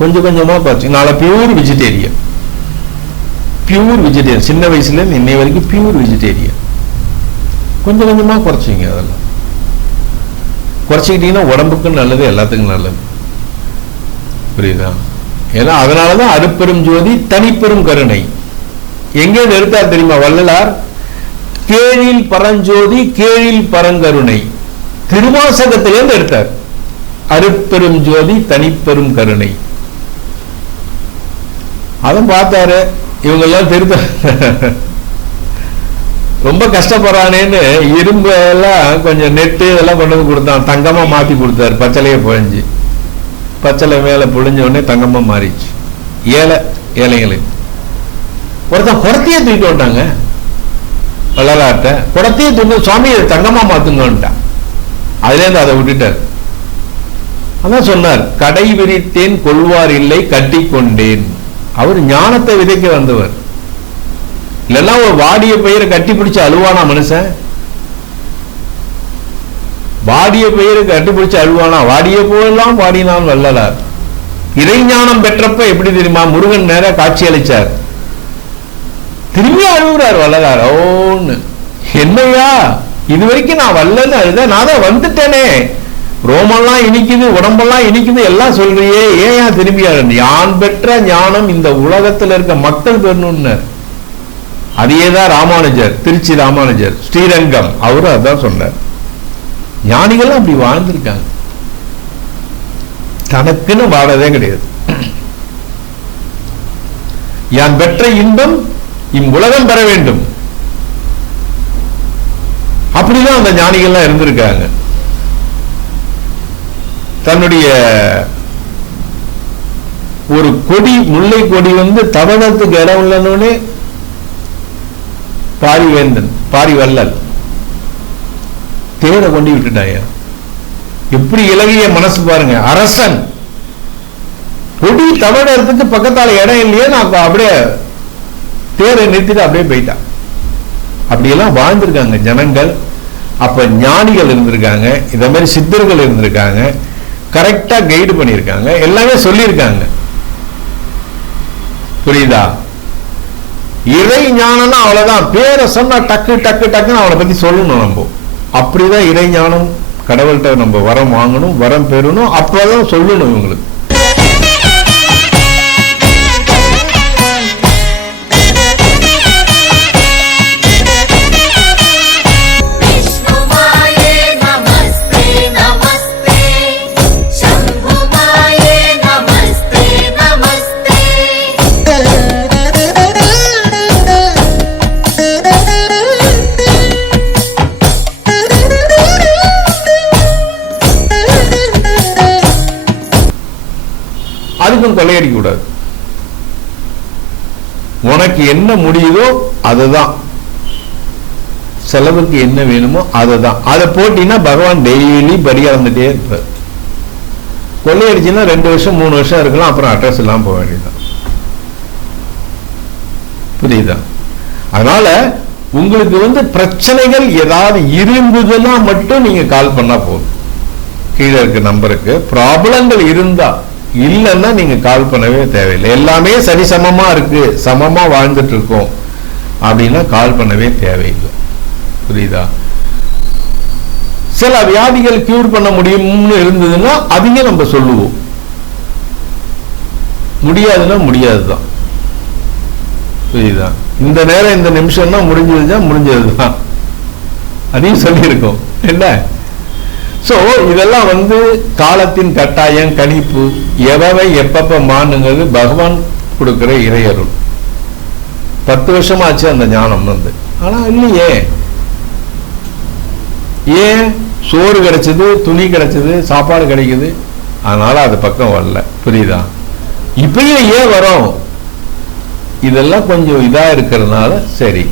கொஞ்சம் கொஞ்சமா குறைச்சி. நாளை பியூர் வெஜிடேரியன், சின்ன வயசுல இருந்து இன்னை வரைக்கும் பியூர் வெஜிடேரியன். கொஞ்சம் கொஞ்சமா குறைச்சிங்க. அதெல்லாம் குறைச்சிக்கிட்டீங்கன்னா உடம்புக்கும் நல்லது, எல்லாத்துக்கும் நல்லது. புரியுதா? ஏன்னா அதனாலதான் அருட்பெரும் ஜோதி தனிப்பெரும் கருணை. எங்கே நிறுத்தார் தெரியுமா வள்ளலார்? கேழில் பரஞ்சோதி கேழில் பரங்கருணை. திருவாசகத்திலிருந்து எடுத்தார். அருட்பெரும் ஜோதி தனிப்பெரும் கருணை. அதான் பார்த்தாரு. இவங்க எல்லாம் திருத்த ரொம்ப கஷ்டப்படுறானேன்னு இரும்பு எல்லாம் கொஞ்சம் நெட்டு இதெல்லாம் கொண்டு வந்து கொடுத்தான். தங்கமா மாத்தி கொடுத்தாரு. பச்சளையை புழிஞ்சு, பச்சளை மேல புழிஞ்ச உடனே தங்கமா மாறிச்சு. ஏழைங்களுக்கு ஒருத்தன் குடத்தையே தூக்கிட்டு வந்தாங்க. வள்ளலார்ட்ட குடத்தையே தூங்க, சுவாமி தங்கமா மாத்துங்கன்ட்டான். அதுல இருந்து அதை விட்டுட்டார். அதான் சொன்னார், கடை விரித்தேன் கொள்வார் இல்லை கட்டி கொண்டேன். அவர் ஞானத்தை விதைக்க வந்தவர். இல்லைன்னா ஒரு வாடிய பயிரை கட்டி பிடிச்சு அழுவானா மனுஷன்? வாடிய பயிரை கட்டி பிடிச்சு அழுவானா? வாடிய போயெல்லாம் வாடினான் வள்ளலார். இறைஞானம் பெற்றப்ப எப்படி தெரியுமா? முருகன் நேர காட்சி அளிச்சார். திரும்பி அழுகுறார் வள்ளலார். ஓன்னு, என்னையா இது வரைக்கும் நான் வல்லன்னு அழுத, நான் தான் வந்துட்டேனே, ரோமெல்லாம் இனிக்குது, உடம்பெல்லாம் இனிக்குது, எல்லாம் சொல்றியே, ஏன் திரும்பி அழு? யான் பெற்ற ஞானம் இந்த உலகத்தில் இருக்க மக்கள் பெறணும்னு. அதையேதான் ராமானுஜர், திருச்சி ராமானுஜர், ஸ்ரீரங்கம், அவரும் அதான் சொன்னார். ஞானிகள் அப்படி வாழ்ந்திருக்காங்க. தனக்குன்னு வாழதே கிடையாது. யான் பெற்ற இன்பம் இவ்வுலகம் பெற வேண்டும், அப்படிதான் அந்த ஞானிகள்லாம் இருந்திருக்காங்க. தன்னுடைய ஒரு கொடி, முல்லை கொடி தவணத்துக்கு இடம் இல்லைன்னு பாரிவேந்தன், பாரிவல்லல் தேரை கொண்டு விட்டுட்டாயா. எப்படி இலகிய மனசு பாருங்க. அரசன் கொடி தவணத்துக்கு பக்கத்தால இடம் இல்லையே, நான் அப்படியே தேரை நிறுத்திட்டு அப்படியே போயிட்டான். அப்படியெல்லாம் வாழ்ந்திருக்காங்க ஜனங்கள். அப்ப ஞானிகள் இருந்திருக்காங்க, இந்த மாதிரி சித்தர்கள் இருந்திருக்காங்க, கரெக்டா கைடு பண்ணியிருக்காங்க, எல்லாமே சொல்லியிருக்காங்க. புரியுதா? இறை ஞானம்னா அவ்வளவுதான். பேரை சொன்னா டக்கு டக்கு டக்குன்னு அவளை பத்தி சொல்லணும். நம்ம அப்படிதான் இறை ஞானம், கடவுள்கிட்ட நம்ம வரம் வாங்கணும், வரம் பெறணும், அப்பதான் சொல்லணும் இவங்களுக்கு. அதுக்கும் கொள்ளையடிக்க கூடாது. உனக்கு என்ன முடியுதோ அதுதான், செலவுக்கு என்ன வேணுமோ அதுதான். அதை போட்டீங்கன்னா பகவான் டெய்லி படியா வந்துட்டே இருப்பார். கொள்ளையடிச்சுன்னா 2 வருஷம் 3 வருஷம் இருக்கலாம், அப்புறம் அட்ரஸ் எல்லாம் போக வேண்டியதுதான். புரியுதா? அதனால உங்களுக்கு பிரச்சனைகள் ஏதாவது இருந்ததுன்னா மட்டும் நீங்க கால் பண்ணா போதும். கீழே இருக்க நம்பருக்கு ப்ராப்ளங்கள் இருந்தா, இல்லைன்னா நீங்க கால் பண்ணவே தேவையில்லை. எல்லாமே சரிசமமா இருக்கு, சமமா வாழ்ந்துட்டு இருக்கோம் அப்படின்னா கால் பண்ணவே தேவையில்லை. புரியுதா? சில வியாதிகள் கியூர் பண்ண முடியும்னு இருந்ததுன்னா அதையும் நம்ம சொல்லுவோம். முடியாதுன்னா முடியாதுதான். புரியுதா? இந்த நேரம் இந்த நிமிஷம்னா முடிஞ்சதுதான், முடிஞ்சதுதான். அதையும் சொல்லியிருக்கோம். என்ன? சோ இதெல்லாம் காலத்தின் கட்டாயம், கணிப்பு, எவை எப்பப்ப மானுங்கிறது பகவான் கொடுக்கிற இறையருள். 10 வருஷமாச்சு அந்த ஞானம் ஆனா இல்லையே. ஏன்? சோறு கிடைச்சது, துணி கிடைச்சது, சாப்பாடு கிடைக்குது, அதனால அது பக்கம் வரல. புரியுதா? இப்பயும் ஏன் வரும்? இதெல்லாம் கொஞ்சம் இதா இருக்கிறதுனால சரி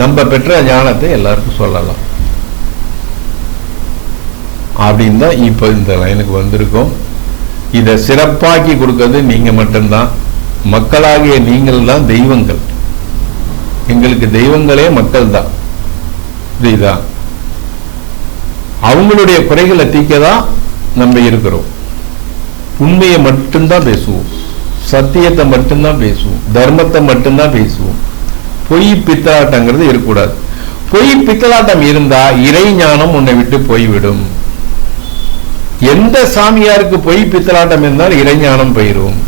நம்ம பெற்ற ஞானத்தை எல்லாருக்கும் சொல்லலாம் அப்படின்னு தான் இப்ப இந்த லைனுக்கு வந்திருக்கோம். இதை சிறப்பாக்கி கொடுக்கிறது நீங்க மட்டும்தான். மக்களாகிய நீங்கள் தான் தெய்வங்கள். எங்களுக்கு தெய்வங்களே மக்கள் தான். புரியுதா? அவங்களுடைய குறைகளை தீக்கதான் நம்ம இருக்கிறோம். உண்மையை மட்டும்தான் பேசுவோம், சத்தியத்தை மட்டும்தான் பேசுவோம், தர்மத்தை மட்டும்தான் பேசுவோம். பொய் பித்தலாட்டங்கிறது இருக்கக்கூடாது. பொய் பித்தலாட்டம் இருந்தா இறை ஞானம் உன்னை விட்டு போய்விடும். எந்த சாமியாருக்கு பொய் பித்தலாட்டம் இருந்தால் இறைஞானம் போயிடும்.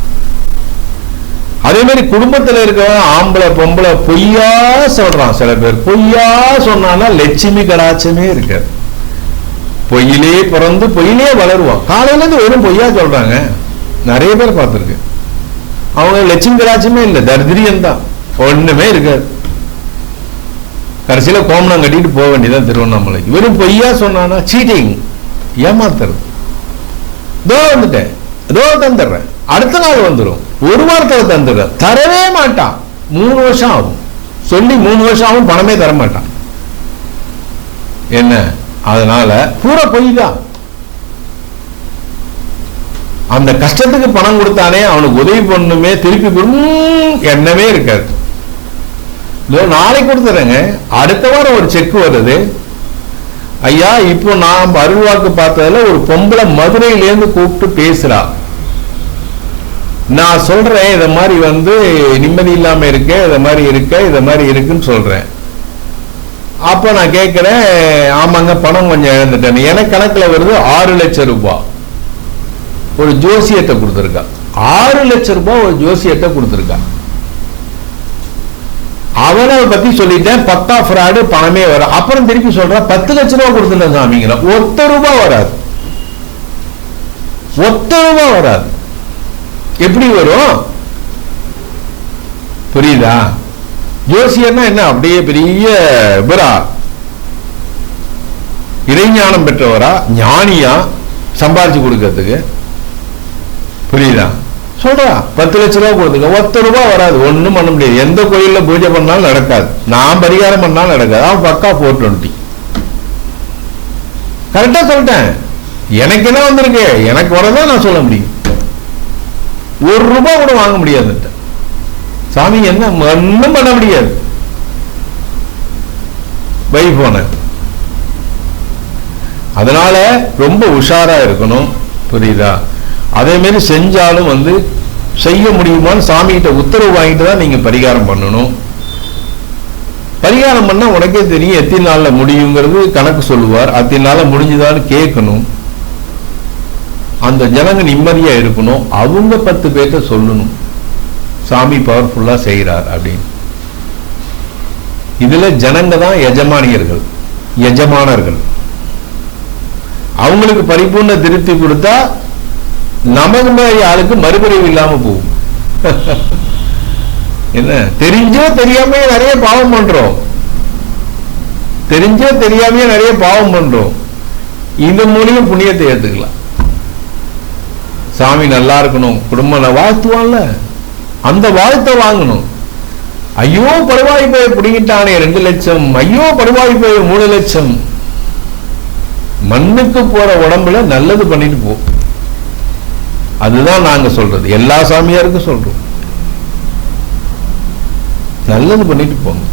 அதே மாதிரி குடும்பத்தில் இருக்கிறவன் ஆம்பளை பொம்பளை பொய்யா சொல்றான். சில பேர் பொய்யா சொன்னா லட்சுமி கடாட்சமே இருக்காது. பொய்யிலே பிறந்து பொய்யிலே வளருவான். காலையில இருந்து வெறும் பொய்யா சொல்றாங்க. நிறைய பேர் பார்த்திருக்கு. அவங்க லட்சுமி கடாட்சமே இல்லை, தரித்திரியம் தான், ஒண்ணுமே இருக்காது. கடைசியில கோமணம் கட்டிட்டு போக வேண்டியதான் திருவண்ணாமலைக்கு. வெறும் பொய்யா சொன்னானா சீட்டிங், ஏமாத்துறது. இதோ வந்துட்டேன், இதோ தந்துடுறேன், அடுத்த நாள் வந்துடும், ஒரு வாரத்தில் தந்துடுறேன், தரவே மாட்டான். 3 வருஷம் ஆகும். சொல்லி 3 வருஷம் ஆகும், பணமே தர மாட்டான். என்ன? அதனால பூரா பொய் தான். அந்த கஷ்டத்துக்கு பணம் கொடுத்தானே அவனுக்கு உதவி பண்ணுமே, திருப்பி எண்ணமே இருக்காது. நாளைக்கு கொடுத்துறேங்க, அடுத்த வாரம் ஒரு செக் வருது. ஐயா, இப்போ நான் அருள்வாக்கு பார்த்ததுல ஒரு பொம்பளை மதுரையிலேருந்து கூப்பிட்டு பேசுறா. நான் சொல்றேன், இத மாதிரி நிம்மதி இல்லாம இருக்க, இத மாதிரி இருக்க, இத மாதிரி இருக்குன்னு சொல்றேன். அப்ப நான் கேட்கிறேன், ஆமாங்க பணம் கொஞ்சம் இழந்துட்டேன். எனக்கு கணக்குல வருது 6 லட்சம் ரூபாய். ஒரு ஜோசியத்தை கொடுத்துருக்கா. 6 லட்சம் ரூபாய் ஒரு ஜோசியத்தை கொடுத்துருக்கா. அவனை பத்தி சொல்லிட்டேன், பக்கா ஃப்ராடு, பணமே வர. அப்புறம் திருப்பி சொல்ற 10 லட்சம் ரூபாய் கொடுத்துட்டேன் சாமிங்கிற. ₹1 வராது, ₹1 வராது. எப்படி வரும்? புரியுதா? ஜோசியர்னா என்ன? அப்படியே பெரிய இவரா, இறைஞானம் பெற்றவரா, ஞானியா சம்பாதிச்சு கொடுக்கறதுக்கு? புரியுதா? சொல்றா 10 லட்சம் ரூபாய் கொடுத்துங்க, ₹1 வராது. ஒண்ணும் பண்ண முடியாது. எந்த கோயில்ல பூஜை பண்ணாலும் நடக்காது, நான் பரிகாரம் பண்ணாலும் நடக்காது. அவன் பக்கா 420. கரெக்டா சொல்லிட்டேன். எனக்கு என்ன வந்திருக்கு, எனக்கு வரதான் நான் சொல்ல முடியும். ₹1 கூட வாங்க முடியாது சாமி. என்ன ஒன்னும் பண்ண முடியாது. வைபோன. அதனால ரொம்ப உஷாரா இருக்கணும். புரியுதா? அதே மாதிரி செஞ்சாலும் செய்ய முடியுமான்னு சாமி கிட்ட உத்தரவு வாங்கிட்டு தான் நீங்க பரிகாரம் பண்ணணும். பரிகாரம் பண்ணா உனக்கே தெரியும் எத்தனை நாள்ல முடியுங்கிறது கணக்கு சொல்லுவார். அத்தனை நாள்ல முடிஞ்சுதான்னு கேட்கணும். அந்த ஜனங்க நிம்மதியா இருக்கணும். அவங்க 10 பேர்ட்ட சொல்லணும், சாமி பவர்ஃபுல்லா செய்கிறார் அப்படின்னு. இதுல ஜனங்க தான் எஜமானியர்கள், எஜமானர்கள். அவங்களுக்கு பரிபூர்ண திருப்தி கொடுத்தா நமக்கு ஆளுக்கு மறுபிரிவு இல்லாம போகும். என்ன? தெரிஞ்சோ தெரியாம நிறைய பாவம் பண்றோம். தெரிஞ்சோ தெரியாம நிறைய பாவம் பண்றோம். இந்த மூலியம் புண்ணியத்தை ஏத்துக்கலாம். சாமி நல்லா இருக்கணும், குடும்பம் வாழ்த்துவான்ல, அந்த வாழ்த்தை வாங்கணும். ஐயோ படுவாய் போய் பிடிங்கிட்டானே 2 லட்சம், ஐயோ படுவாய் போய் 3 லட்சம். மண்ணுக்கு போற உடம்புல நல்லது பண்ணிட்டு போ. அதுதான் நாங்க சொல்றது, எல்லா சாமியாருக்கும் சொல்றோம். நல்லது பண்ணிட்டு போங்க.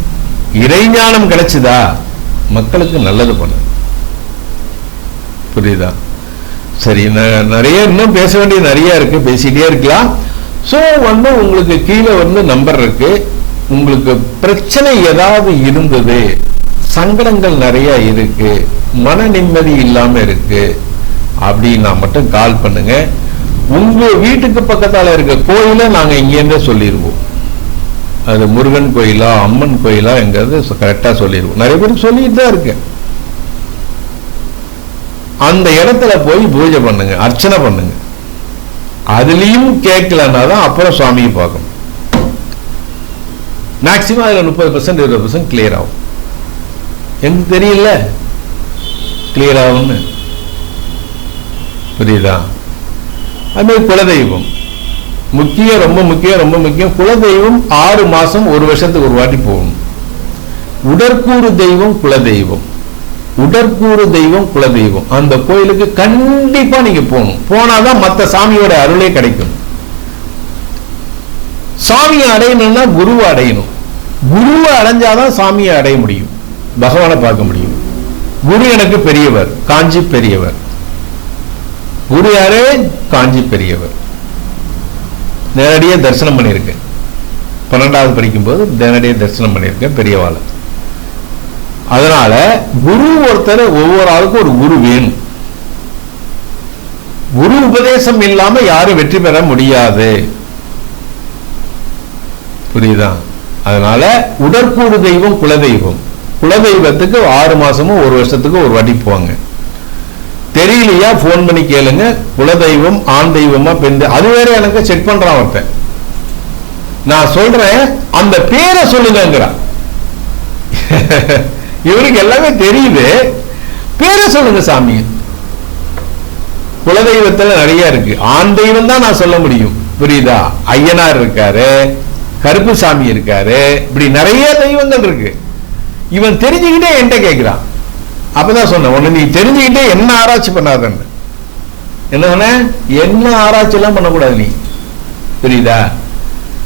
இறைஞானம் கிடைச்சுதா, மக்களுக்கு நல்லது பண்ணு. புரியுதா? சரி, நிறைய இன்னும் பேச வேண்டியது நிறைய இருக்கு, பேசிட்டே இருக்கலாம். சோ உங்களுக்கு கீழே நம்பர் இருக்கு. உங்களுக்கு பிரச்சனை ஏதாவது இருந்தது, சங்கடங்கள் நிறைய இருக்கு, மன நிம்மதி இல்லாம இருக்கு அப்படின்னா மட்டும் கால் பண்ணுங்க. உங்க வீட்டுக்கு பக்கத்தால இருக்க கோயில நாங்க இங்கே சொல்லிடுவோம். அது முருகன் கோயிலா அம்மன் கோயிலா எங்கிறது கரெக்டா சொல்லிடுவோம். நிறைய பேருக்கு சொல்லிட்டு தான் இருக்கு. அந்த இடத்துல போய் பூஜை பண்ணுங்க, அர்ச்சனை பண்ணுங்க. அதுலயும் கேட்கலன்னா தான் அப்புறம் சுவாமியை பார்க்கணும். மேக்சிமம் அதில் 30% 20% கிளியர் ஆகும். எனக்கு தெரியல கிளியர் ஆகும்னு. புரியுதா? அதுமாதிரி குலதெய்வம் முக்கியம், ரொம்ப முக்கியம், ரொம்ப முக்கியம். குலதெய்வம் 6 மாசம் 1 வருஷத்துக்கு ஒரு வாட்டி போகணும். உடற்கூறு தெய்வம் குலதெய்வம், உடற்கூறு தெய்வம் குலதெய்வம், அந்த கோயிலுக்கு கண்டிப்பா நீங்க போகணும். போனாதான் மற்ற சாமியோட அருளே கிடைக்கும். சாமியை அடையணும்னா குருவை அடையணும். குருவை அடைஞ்சாதான் சாமியை அடைய முடியும், பகவானை பார்க்க முடியும். குரு எனக்கு பெரியவர், காஞ்சி பெரியவர். குரு யாரே? காஞ்சி பெரியவர். நேரடியாக தரிசனம் பண்ணியிருக்கேன். 12வது படிக்கும் போது நேரடியாக தரிசனம் பண்ணியிருக்கேன் பெரியவாளை. அதனால குரு ஒருத்தர், ஒவ்வொரு ஆளுக்கும் ஒரு குரு வேணும். குரு உபதேசம் இல்லாம யாரும் வெற்றி பெற முடியாது. புரியுதா? அதனால உடற்கூறு தெய்வம் குலதெய்வம், குலதெய்வத்துக்கு 6 மாசமும் 1 வருஷத்துக்கு ஒரு வாட்டி போவாங்க. தெரியலையா போன் பண்ணி கேளுங்க. குலதெய்வம் ஆண் தெய்வமா பெண், அது வேற எனக்கு செக் பண்றான் ஒருத்தன். நான் சொல்றேன் அந்த பேரை சொல்லுங்கிறான். இவருக்கு எல்லாமே தெரியுது, பேரை சொல்லுங்க சாமி. குலதெய்வத்துல நிறைய இருக்கு, ஆண் தெய்வம் தான் நான் சொல்ல முடியும். புரியுதா? ஐயனார் இருக்காரு, கருப்பு சாமி இருக்காரு, இப்படி நிறைய தெய்வங்கள் இருக்கு. இவன் தெரிஞ்சுக்கிட்டே என்கிட்ட கேட்கிறான். அப்பதான் சொன்ன, ஒண்ணு நீ தெரிஞ்சுக்கிட்டே என்ன ஆராய்ச்சி பண்ணாதன்னு. என்ன என்ன ஆராய்ச்சி எல்லாம் பண்ணக்கூடாது நீ. புரியுதா?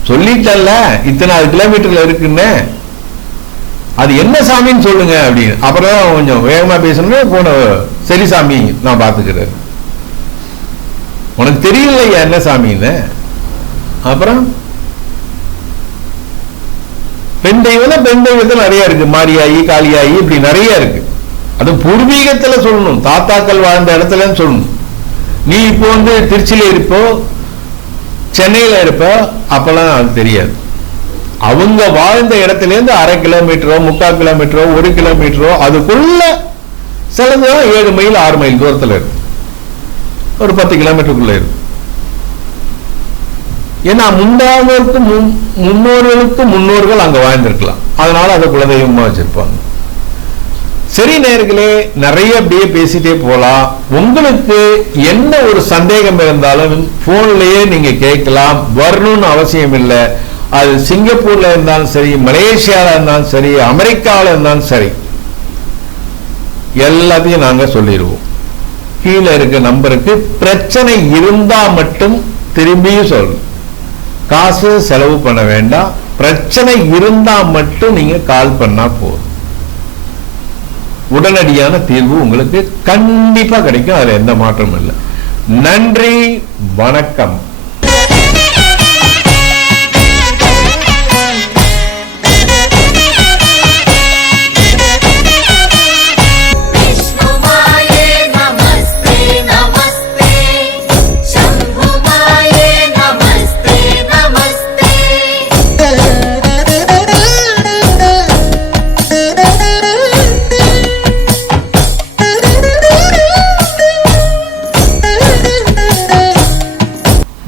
சொல்லிட்டல்ல இத்தனை கிலோமீட்டர்ல இருக்குன்னு, அது என்ன சாமின்னு சொல்லுங்க அப்படின்னு. அப்புறம் கொஞ்சம் வேகமா பேசணும். போன சரி சாமி நான் பாத்துக்கிறேன், உனக்கு தெரியலையா என்ன சாமின்னு. அப்புறம் பெண் தெய்வம், பெண் தெய்வத்தில் நிறைய இருக்கு, மாரியாயி காளியாயி இப்படி நிறைய இருக்கு. அது பூர்வீகத்துல சொல்லணும், தாத்தாக்கள் வாழ்ந்த இடத்துல சொல்லணும். நீ இப்போ திருச்சியில இருப்போ, சென்னையில இருப்ப, அப்பெல்லாம் அது தெரியாது. அவங்க வாழ்ந்த இடத்துல இருந்து 1/2 கிலோமீட்டரோ 3/4 கிலோமீட்டரோ 1 கிலோமீட்டரோ அதுக்குள்ள சிலதுதான் 7 மைல் 6 மைல் தூரத்துல இருக்கு, ஒரு 10 கிலோமீட்டருக்குள்ள இருக்கு. ஏன்னா முன்னோர்களுக்கு முன்னோர்கள் அங்க வாழ்ந்திருக்கலாம், அதனால அதை குலதெய்வமா வச்சிருப்பாங்க. சரி நேயர்களே, நிறைய அப்படியே பேசிட்டே போலாம். உங்களுக்கு என்ன ஒரு சந்தேகம் இருந்தாலும் போன்லயே நீங்க கேட்கலாம், வரணும்னு அவசியம் இல்லை. அது சிங்கப்பூர்ல இருந்தாலும் சரி, மலேசியால இருந்தாலும் சரி, அமெரிக்காவில் இருந்தாலும் சரி, எல்லாத்தையும் நாங்க சொல்லிடுவோம். கீழே இருக்க நம்பருக்கு பிரச்சனை இருந்தா மட்டும் திரும்பியும் சொல்லணும். காசு செலவு பண்ண வேண்டாம், பிரச்சனை இருந்தா மட்டும் நீங்க கால் பண்ணா போதும். உடனடியான தீர்வு உங்களுக்கு கண்டிப்பா கிடைக்கும், அதுல எந்த மாற்றமும் இல்லை. நன்றி, வணக்கம்.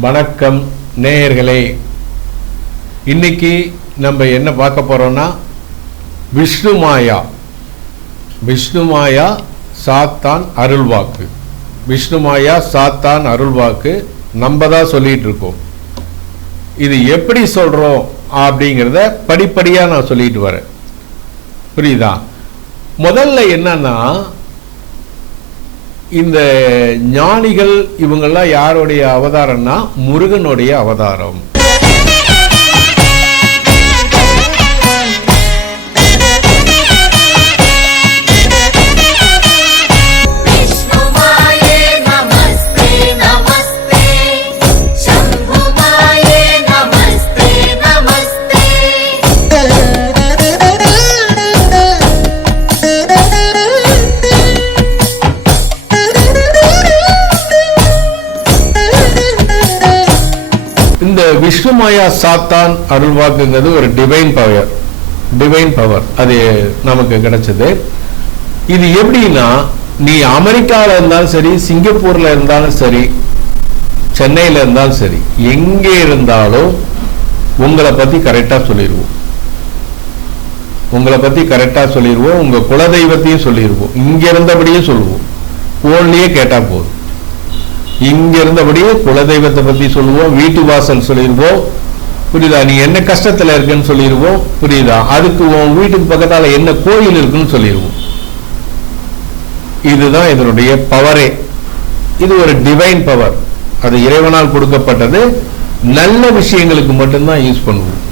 வணக்கம் நேயர்களே, இன்னைக்கு நம்ம என்ன பார்க்க போறோம்னா விஷ்ணுமாயா. விஷ்ணுமாயா சாத்தான் அருள்வாக்கு. விஷ்ணுமாயா சாத்தான் அருள்வாக்கு நம்ம தான் சொல்லிட்டு இருக்கோம். இது எப்படி சொல்றோம் அப்படிங்கிறத படிப்படியா நான் சொல்லிட்டு வரேன். புரியுதா? முதல்ல என்னன்னா, இந்த ஞானிகள் இவங்கெல்லாம் யாருடைய அவதாரம்னா முருகனுடைய அவதாரம். விஷ்ணுமாயா சாத்தான் அருள்வாக்குங்கிறது ஒரு டிவைன் பவர், அது நமக்கு கிடைச்சது. இது எப்படின்னா, நீ அமெரிக்காவில் இருந்தாலும் சரி, சிங்கப்பூர்ல இருந்தாலும் சரி, சென்னையில இருந்தாலும் சரி, எங்கே இருந்தாலும் உங்களை பத்தி கரெக்டா சொல்லிடுவோம். உங்களை பத்தி கரெக்டா சொல்லிடுவோம், உங்க குலதெய்வத்தையும் சொல்லிடுவோம், இங்க இருந்தபடியே சொல்லுவோம். போன்லயே கேட்டா போதும். இங்க இருந்தபடியே குலதெய்வத்தை பத்தி சொல்லுவோம், வீட்டு வாசல் சொல்லிடுவோம். புரியுதா? நீ என்ன கஷ்டத்துல இருக்குன்னு சொல்லிடுவோம். புரியுதா? அதுக்கு உன் வீட்டுக்கு பக்கத்தால என்ன கோயில் இருக்குன்னு சொல்லிடுவோம். இதுதான் இதனுடைய பவரே. இது ஒரு டிவைன் பவர். அது இறைவனால் கொடுக்கப்பட்டது. நல்ல விஷயங்களுக்கு மட்டும்தான் யூஸ் பண்ணுவோம்.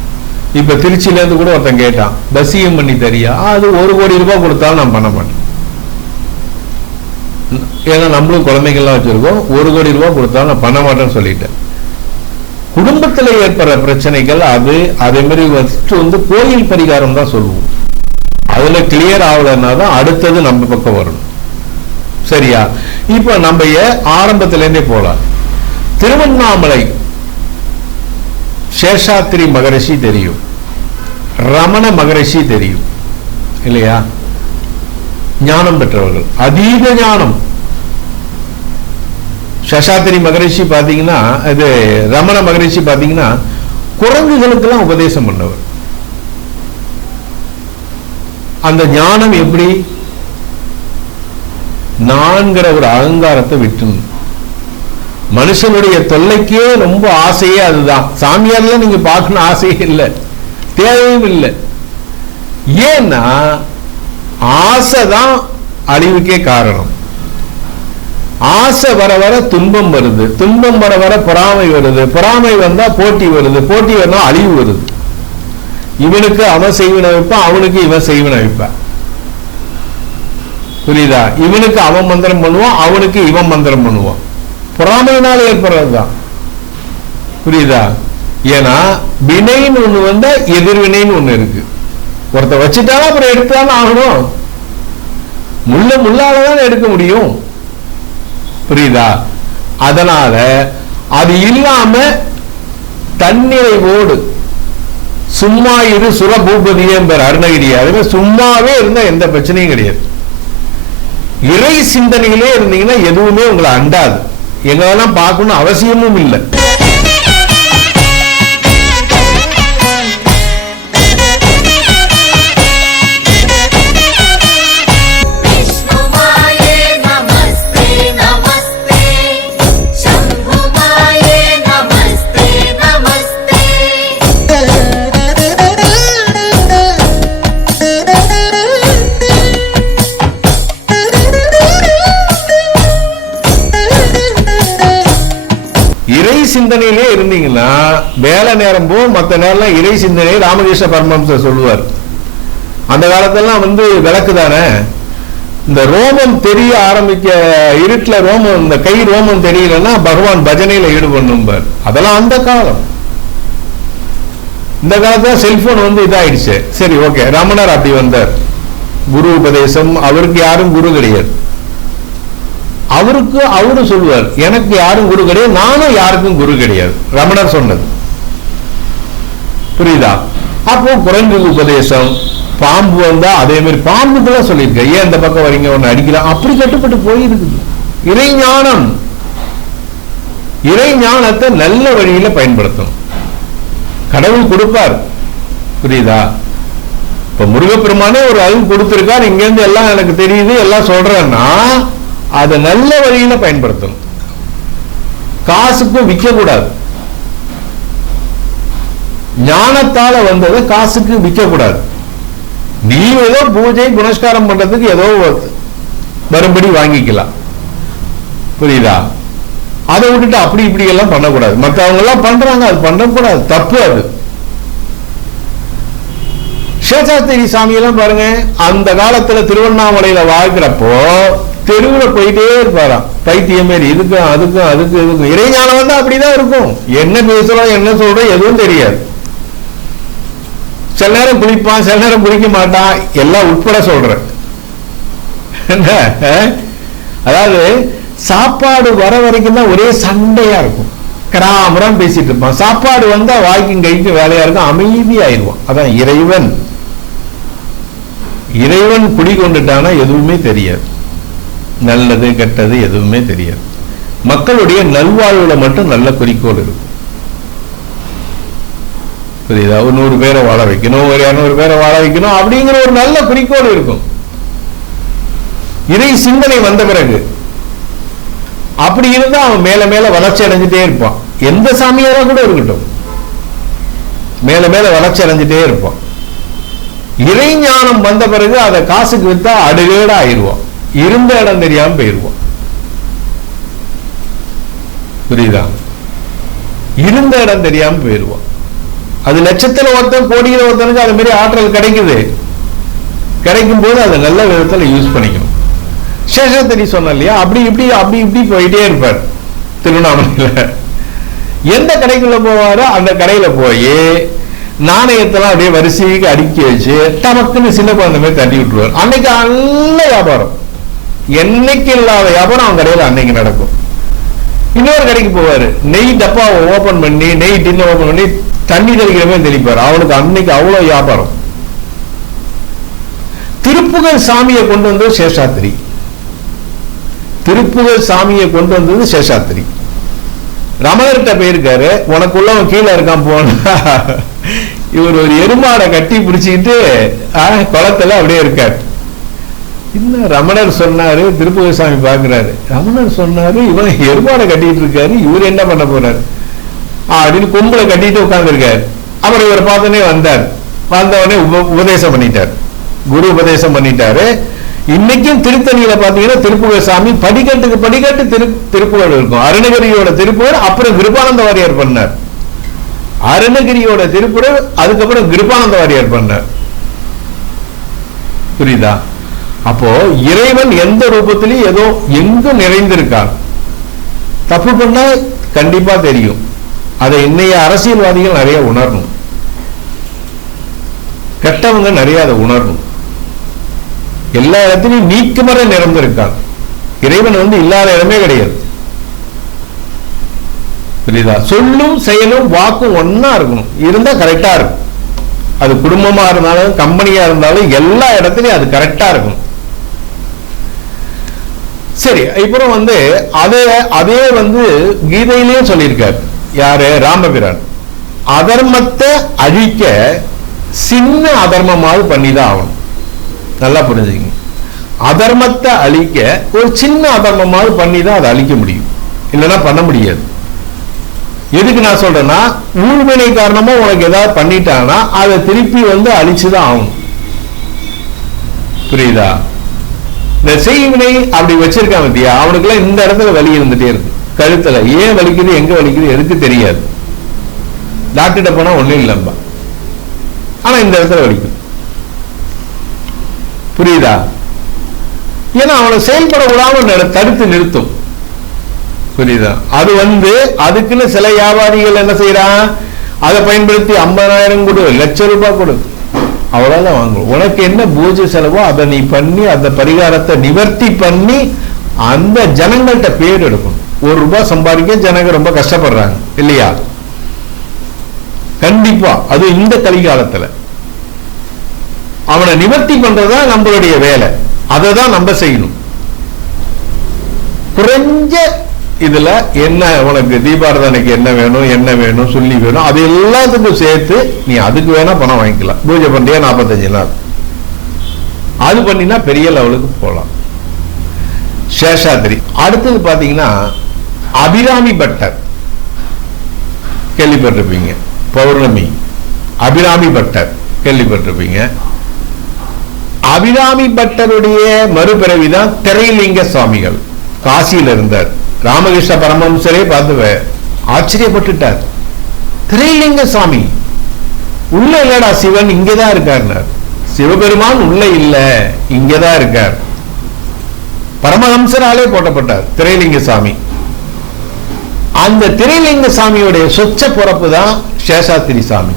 இப்ப திருச்சியில இருந்து கூட ஒருத்தன் கேட்டான், பசியம் பண்ணி தரியா? அது 1 கோடி ரூபாய் கொடுத்தாலும் நான் பண்ண மாட்டேன். ஏன்னா நம்மளும் குழந்தைகள்லாம் வச்சிருக்கோம். 1 கோடி ரூபாய் கொடுத்தாலும் நான் பண்ண மாட்டேன்னு சொல்லிட்டேன். குடும்பத்தில் ஏற்படுற பிரச்சனைகள் அதே மாதிரி வந்து கோயில் பரிகாரம் தான் சொல்லுவோம். அதுல கிளியர் ஆகலன்னா தான் அடுத்தது நம்ம பக்கம் வரணும். சரியா? இப்ப நம்ம ஆரம்பத்திலேருந்தே போலாம். திருவண்ணாமலை சேஷாத்திரி மகரிஷி தெரியும், ரமண மகரிஷி தெரியும் இல்லையா? ஞானம் பெற்றவர்கள், அதீத ஞானம். சேஷாத்திரி மகரிஷி பாத்தீங்கன்னா, இது ரமண மகரிஷி பாத்தீங்கன்னா குரங்குகளுக்கெல்லாம் உபதேசம் பண்ணவர். அந்த ஞானம் எப்படி? நான்கிற ஒரு அகங்காரத்தை விட்டு, மனுஷனுடைய தொல்லைக்கே ரொம்ப ஆசையே அதுதான். சாமியார்ல நீங்க பார்க்கணும் ஆசையே இல்லை, தேவையும் இல்லை. ஏன்னா ஆசைதான் அழிவுக்கே காரணம். ஆசை வர வர துன்பம் வருது, துன்பம் வர வர பொறாமை வருது, பொறாமை வந்தா போட்டி வருது, போட்டி வந்தா அழிவு வருது. இவனுக்கு அவன் செய்வன வைப்பான், அவனுக்கு இவன் செய்வன வைப்பான். புரியுதா? இவனுக்கு அவன் மந்திரம் பண்ணுவான், அவனுக்கு இவன் மந்திரம் பண்ணுவான். பொறாமையினால ஏற்படுறதுதான். புரியுதா? ஏன்னா வினைன்னு ஒண்ணு வந்தா எதிர்வினைன்னு ஒண்ணு இருக்கு. ஒருத்த வச்சுட்டாலும் அப்புறம் எடுத்தாலும் ஆகணும். முள்ளாலதான் எடுக்க முடியும். புரியுதா? அதனால அது இல்லாம தன்னிறைவோடு சும்மா இரு சுரபூபதியே அருணகிரி. அதுவே சும்மாவே இருந்தா எந்த பிரச்சனையும் கிடையாது. இறை சிந்தனையிலே இருந்தீங்கன்னா எதுவுமே உங்களை அண்டாது. எங்களெல்லாம் பார்க்கணும் அவசியமும் இல்லை. சிந்தனையிலே இருந்தீங்கன்னா வேலை நேரம் போ, மற்ற நேரம் இறை சிந்தனை. ராமகிருஷ்ண பரமஹம்சர் சொல்லுவார், அந்த காலத்தெல்லாம் வந்து விளக்கு தானே, இந்த ரோமம் தெரிய ஆரம்பிக்க இருட்டுல ரோமம், இந்த கை ரோமம் தெரியலன்னா பகவான் பஜனையில ஈடுபடணும். அதெல்லாம் அந்த காலம். இந்த காலத்துல செல்போன் வந்து இதாயிடுச்சு. சரி, ஓகே. ரமணர் அப்படி வந்தார், குரு உபதேசம். அவருக்கு யாரும் குரு கிடையாது. அவரு சொல்லுவார், எனக்கு யாரும் குரு கிடையாது, நானும் யாருக்கும் குரு கிடையாது. ரமணர் சொன்னது. புரியுதா? அப்போ குரங்கு உபதேசம். பாம்பு வந்தா அதே மாதிரி பாம்புக்குலாம் சொல்லியிருக்க, ஏன் இந்த பக்கம் வரீங்க, ஒன்னு அடிக்கலாம், அப்படி கட்டுப்பட்டு போயிருக்குது. இறைஞானம், இறைஞானத்தை நல்ல வழியில பயன்படுத்தணும். கடவுள் கொடுப்பார். புரியுதா? இப்ப முருகப்பெருமானே ஒரு அறிவு கொடுத்திருக்கார், இங்க இருந்து எல்லாம் எனக்கு தெரியுது, எல்லாம் சொல்றேன்னா அதை நல்ல வழியில பயன்படுத்தணும். காசுக்கும் விற்க கூடாது. ஞானத்தால வந்ததை காசுக்கு விற்க கூடாது. நீ ஏதோ பூஜை புனஸ்காரம் பண்றதுக்கு ஏதோ வரும்படி வாங்கிக்கலாம். புரியுதா? அதை விட்டுட்டு அப்படி இப்படி எல்லாம் பண்ணக்கூடாது. மற்றவங்க எல்லாம் பண்றாங்க, அது பண்ணக்கூடாது, தப்பு. அது சேஷாத்திரி சாமியெல்லாம் பாருங்க, அந்த காலத்துல திருவண்ணாமலையில வாழ்க்கிறப்போ தெருவில் போயிட்டே இருப்பாராம், பைத்தியம் மாரி. இதுக்கும் அதுக்கும் அதுக்கு இதுக்கும் இறைஞானம் வந்து அப்படிதான் இருக்கும். என்ன பேசுறோம், என்ன சொல்றோம், எதுவும் தெரியாது. சில நேரம் குளிப்பான், சில நேரம் குளிக்க மாட்டான், எல்லாம் உட்பட சொல்றேன். அதாவது சாப்பாடு வர வரைக்கும் தான் ஒரே சண்டையா இருக்கும், கிராமரம் பேசிட்டு இருப்பான். சாப்பாடு வந்தா வாய்க்கும் கைக்கும் வேலையா இருக்கும், அமைதியாயிருவான். அதான் இறைவன். இறைவன் குடிகொண்டுட்டானா எதுவுமே தெரியாது, நல்லது கெட்டது எதுவுமே தெரியாது. மக்களுடைய நல்வாழ்வுல மட்டும் நல்ல குறிக்கோள் இருக்கும். புரியுதா? ஒரு 100 பேரை வாழ வைக்கணும், ஒரு 200 பேரை வாழ வைக்கணும் அப்படிங்கிற ஒரு நல்ல குறிக்கோள் இருக்கும். இறை சிந்தனை வந்த பிறகு அப்படி இருந்தா அவன் மேல மேல வளர்ச்சி அடைஞ்சிட்டே இருப்பான். எந்த சாமியாரா கூட இருக்கட்டும், மேல மேல வளர்ச்சி அடைஞ்சிட்டே இருப்பான். இறை ஞானம் வந்த பிறகு அதை காசுக்கு வித்தா அடுகேடா ஆயிடுவான், இருந்த இடம் தெரியாம போயிடுவான். புரியுதா? இருந்த இடம் தெரியாம போயிடுவான். அது லட்சத்துல ஒருத்தன் கோடியில ஒருத்தனுக்கு அது மாதிரி ஆற்றல் கிடைக்குது. கிடைக்கும் போது அதை நல்ல விதத்துல யூஸ் பண்ணிக்கணும். சேஷாத்திரி சொன்ன இல்லையா, அப்படி இப்படி அப்படி இப்படி போயிட்டே இருப்பார். திருவண்ணாமலையில எந்த கடைக்குள்ள போவாரோ அந்த கடையில போய் நாணயத்தெல்லாம் அப்படியே வரிசைக்கு அடுக்கி வச்சு தமக்குன்னு சின்ன குழந்தை மாதிரி தட்டி விட்டுருவார். அன்னைக்கு நல்ல வியாபாரம், என்னைக்கு இல்லாத வியாபாரம் அவன் கடையில் அன்னைக்கு நடக்கும். இன்னொரு கடைக்கு போவாரு, நெய் டப்பாவை ஓபன் பண்ணி நெய் டின்ன ஓபன் பண்ணி தண்ணி தெளிக்கிற மாதிரி தெளிப்பார். அவனுக்கு அன்னைக்கு அவ்வளவு வியாபாரம். திருப்புகழ் சாமியை கொண்டு வந்தது சேஷாத்திரி. திருப்புகழ் சாமியை கொண்டு வந்தது சேஷாத்திரி. ரமணர்கிட்ட போயிருக்காரு, உனக்குள்ளவன் கீழே இருக்கான் போனா இவர் ஒரு எருமாடை கட்டி பிடிச்சிக்கிட்டு குளத்துல அப்படியே இருக்காரு. இன்னும் ரமணர் சொன்னாரு, திருப்புகழ் சாமி பாக்குறாரு, ரமணர் சொன்னாரு இவன் எருமாடை கட்டிட்டு இருக்காரு, இவர் என்ன பண்ண போறாரு அப்படின்னு கும்பலை கட்டிட்டு உட்கார்ந்து இருக்காரு. அப்புறம் இவர் பார்த்தோன்னே வந்தார். வந்தவனே உபதேசம் பண்ணிட்டார், குரு உபதேசம் பண்ணிட்டாரு. இன்னைக்கும் திருத்தணியில பாத்தீங்கன்னா திருப்புகழ் சாமி படிக்கட்டுக்கு படிக்கட்டு திருப்புகழ் இருக்கும். அருணகிரியோட திருப்புகழ், அப்புறம் கிருபானந்த வாரியார் பண்ணார். அருணகிரியோட திருப்புகழ், அதுக்கப்புறம் கிருபானந்த வாரியார் பண்ணார். புரியுதா? அப்போ இறைவன் எந்த ரூபத்திலையும் ஏதோ எங்கும் நிறைந்திருக்கான். தப்பு பண்ணா கண்டிப்பா தெரியும். அதை இன்னைய அரசியல்வாதிகள் நிறைய உணரணும், கெட்டவங்க நிறைய அதை உணரணும். எல்லா இடத்திலையும் நீக்குமர நிறைந்திருக்கான். இறைவன் இல்லாத இடமே கிடையாது. புரியுதா? சொல்லும் செயலும் வாக்கும் ஒன்னா இருக்கணும், இருந்தா கரெக்டா இருக்கும். அது குடும்பமா இருந்தாலும் கம்பெனியா இருந்தாலும் எல்லா இடத்துலயும் அது கரெக்டா இருக்கும். சரி, அப்புறம் அதே கீதையிலேயும் சொல்லியிருக்காரு. யாரு? ராமபிரான். அதர்மத்தை அழிக்க சின்ன அதர்மமாவது பண்ணிதான் ஆகணும். நல்லா புரிஞ்சுங்க. அதர்மத்தை அழிக்க ஒரு சின்ன அதர்மமாவது பண்ணிதான் அதை அழிக்க முடியும், இல்லைன்னா பண்ண முடியாது. எதுக்கு நான் சொல்றேன்னா, ஊழ்வினை காரணமா உனக்கு ஏதாவது பண்ணிட்டானா அதை திருப்பி அழிச்சுதான் ஆகணும். புரியுதா? இந்த செய்வினை அப்படி வச்சிருக்கான் பத்தியா, அவனுக்கு எல்லாம் இந்த இடத்துல வலி இருந்துட்டே இருக்கு. கழுத்துல ஏன் வலிக்குது, எங்க வலிக்குது எதுக்கு தெரியாது. டாக்டர்கிட்ட போனா ஒண்ணும் இல்லம்பா, ஆனா இந்த இடத்துல வலிக்குது. புரியுதா? ஏன்னா அவனை செயல்பட விடாம தடுத்து நிறுத்தும். புரியுதா? அது அதுக்குன்னு சில வியாபாரிகள் என்ன செய்யறான், அதை பயன்படுத்தி 50,000 கொடு, ₹1,00,000 கொடு, அவ்வளவுதான் வாங்குவோம். உனக்கு என்ன பூஜை செலவோ அதை நீ பண்ணி அந்த பரிகாரத்தை நிவர்த்தி பண்ணி அந்த ஜனங்கள்கிட்ட பேர் எடுக்கணும். ₹1 சம்பாதிக்க ஜனங்க ரொம்ப கஷ்டப்படுறாங்க இல்லையா? கண்டிப்பா அது இந்த கலிகாலத்துல அவனை நிவர்த்தி பண்றதா நம்மளுடைய வேலை. அதை தான் நம்ம செய்யணும். குறைஞ்ச இதுல என்ன உனக்கு தீபாராதனைக்கு என்ன வேணும் சொல்லி வேணும், அது எல்லாத்துக்கும் சேர்த்து நீ அதுக்கு வேணா பணம் வாங்கிக்கலாம். பூஜை பண்றியா 45 நாள், அது பண்ணினா பெரிய லெவலுக்கு போகலாம். சேஷாத்திரி. அடுத்தது பாத்தீங்கன்னா அபிராமி பட்டர் கேள்விப்பட்டிருப்பீங்க. பௌர்ணமி அபிராமி பட்டர் கேள்விப்பட்டிருப்பீங்க. அபிராமி பட்டருடைய மறுபிறவிதான் திரைலிங்க சுவாமிகள். காசியில் இருந்தார். ராமகிருஷ்ண பரமஹம்சரே பார்த்து ஆச்சரியப்பட்டுட்டார். திரைலிங்க சுவாமி உள்ள இல்லடா, சிவன் இங்கதான் இருக்கார். சிவபெருமான் உள்ள இல்ல, இங்கதான் இருக்கார். பரமஹம்சராலே போட்டப்பட்டார் திரைலிங்க சாமி. அந்த திரைலிங்க சாமியுடைய சொச்ச பிறப்பு தான் சேஷாத்திரி சாமி.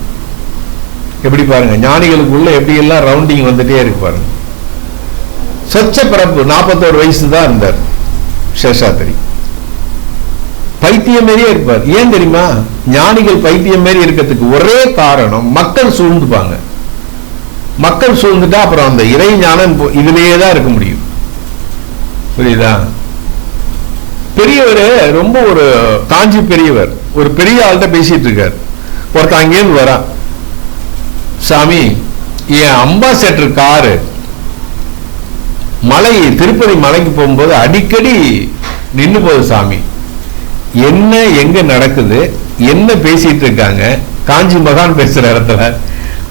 எப்படி பாருங்க, ஞானிகளுக்குள்ள எப்படி எல்லாம் ரவுண்டிங் வந்துட்டே இருக்கு பாருங்க. சொச்ச பிறப்பு, 41 வயசு தான் இருந்தார் சேஷாத்திரி. பைத்தியம் மாரியே இருப்பார். ஏன் தெரியுமா? ஞானிகள் பைத்தியம் மாரி இருக்கிறதுக்கு ஒரே காரணம், மக்கள் சூழ்ந்துப்பாங்க. மக்கள் சூழ்ந்துட்டா அப்புறம் அந்த இறை ஞானம் இதுலயே தான் இருக்க முடியும். புரியுதா? பெரியவர், ரொம்ப ஒரு காஞ்சி பெரியவர், ஒரு பெரிய ஆள்கிட்ட பேசிட்டு இருக்கார். ஒருத்தன் அங்கேருந்து வரான், சாமி என் அம்பாசடர் காரு திருப்பதி மலைக்கு போகும்போது அடிக்கடி நின்று போகுது சாமி, என்ன எங்க நடக்குது, என்ன பேசிட்டு இருக்காங்க, காஞ்சி மகான் பேசுற இடத்துல.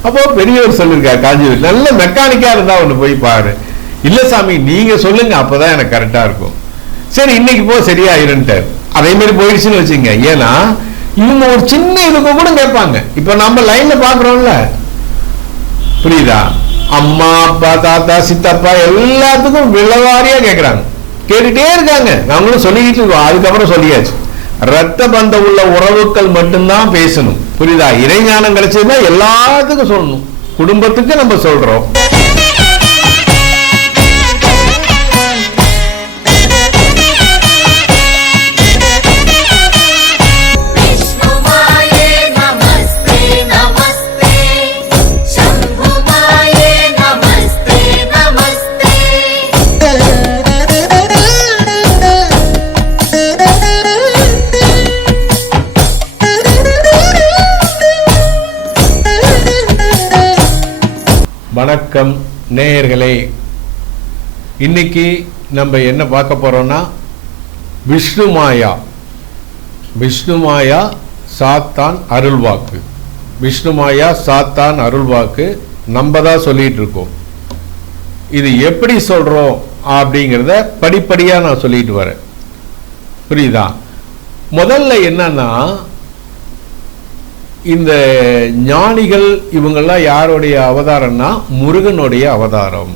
அப்போ பெரியவர் சொல்லிருக்காரு, காஞ்சி நல்ல மெக்கானிக்கா இருந்தா ஒண்ணு போய் பாரு. இல்ல சாமி நீங்க சொல்லுங்க, அப்பதான் எனக்கு கரெக்டா இருக்கும். சரி இன்னைக்கு போ சரியாயிருன்ட்டார். அதே மாதிரி போயிடுச்சுன்னு வச்சுங்க. ஏன்னா இவங்க ஒரு சின்ன இதுக்கு கூட கேட்பாங்க. இப்ப நம்ம லைன்ல பாக்குறோம்ல, புரியுதா, அம்மா அப்பா தாத்தா சித்தப்பா எல்லாத்துக்கும் விளவாரியா கேட்கறாங்க, கேட்டுட்டே இருக்காங்க. நாங்களும் சொல்லிக்கிட்டு இருக்கோம். அதுக்கப்புறம் சொல்லியாச்சு, ரத்த பந்தம் உள்ள உறவுகள் மட்டும்தான் பேசணும். புரியுதா, இறைஞானம் கிடைச்சதுன்னா எல்லாத்துக்கும் சொல்லணும். குடும்பத்துக்கு நம்ம சொல்றோம். வணக்கம் நேயர்களே, இன்னைக்கு நம்ம என்ன பார்க்க போறோம்னா விஷ்ணுமாயா சாத்தான் அருள்வாக்கு. விஷ்ணுமாயா சாத்தான் அருள்வாக்கு நம்ம தான் சொல்லிட்டு இருக்கோம். இது எப்படி சொல்றோம் அப்படிங்கிறத படிப்படியா நான் சொல்லிட்டு வரேன். புரியுதா? முதல்ல என்னன்னா, இந்த ஞானிகள் இவங்கெல்லாம் யாருடைய அவதாரம்னா முருகனுடைய அவதாரம்.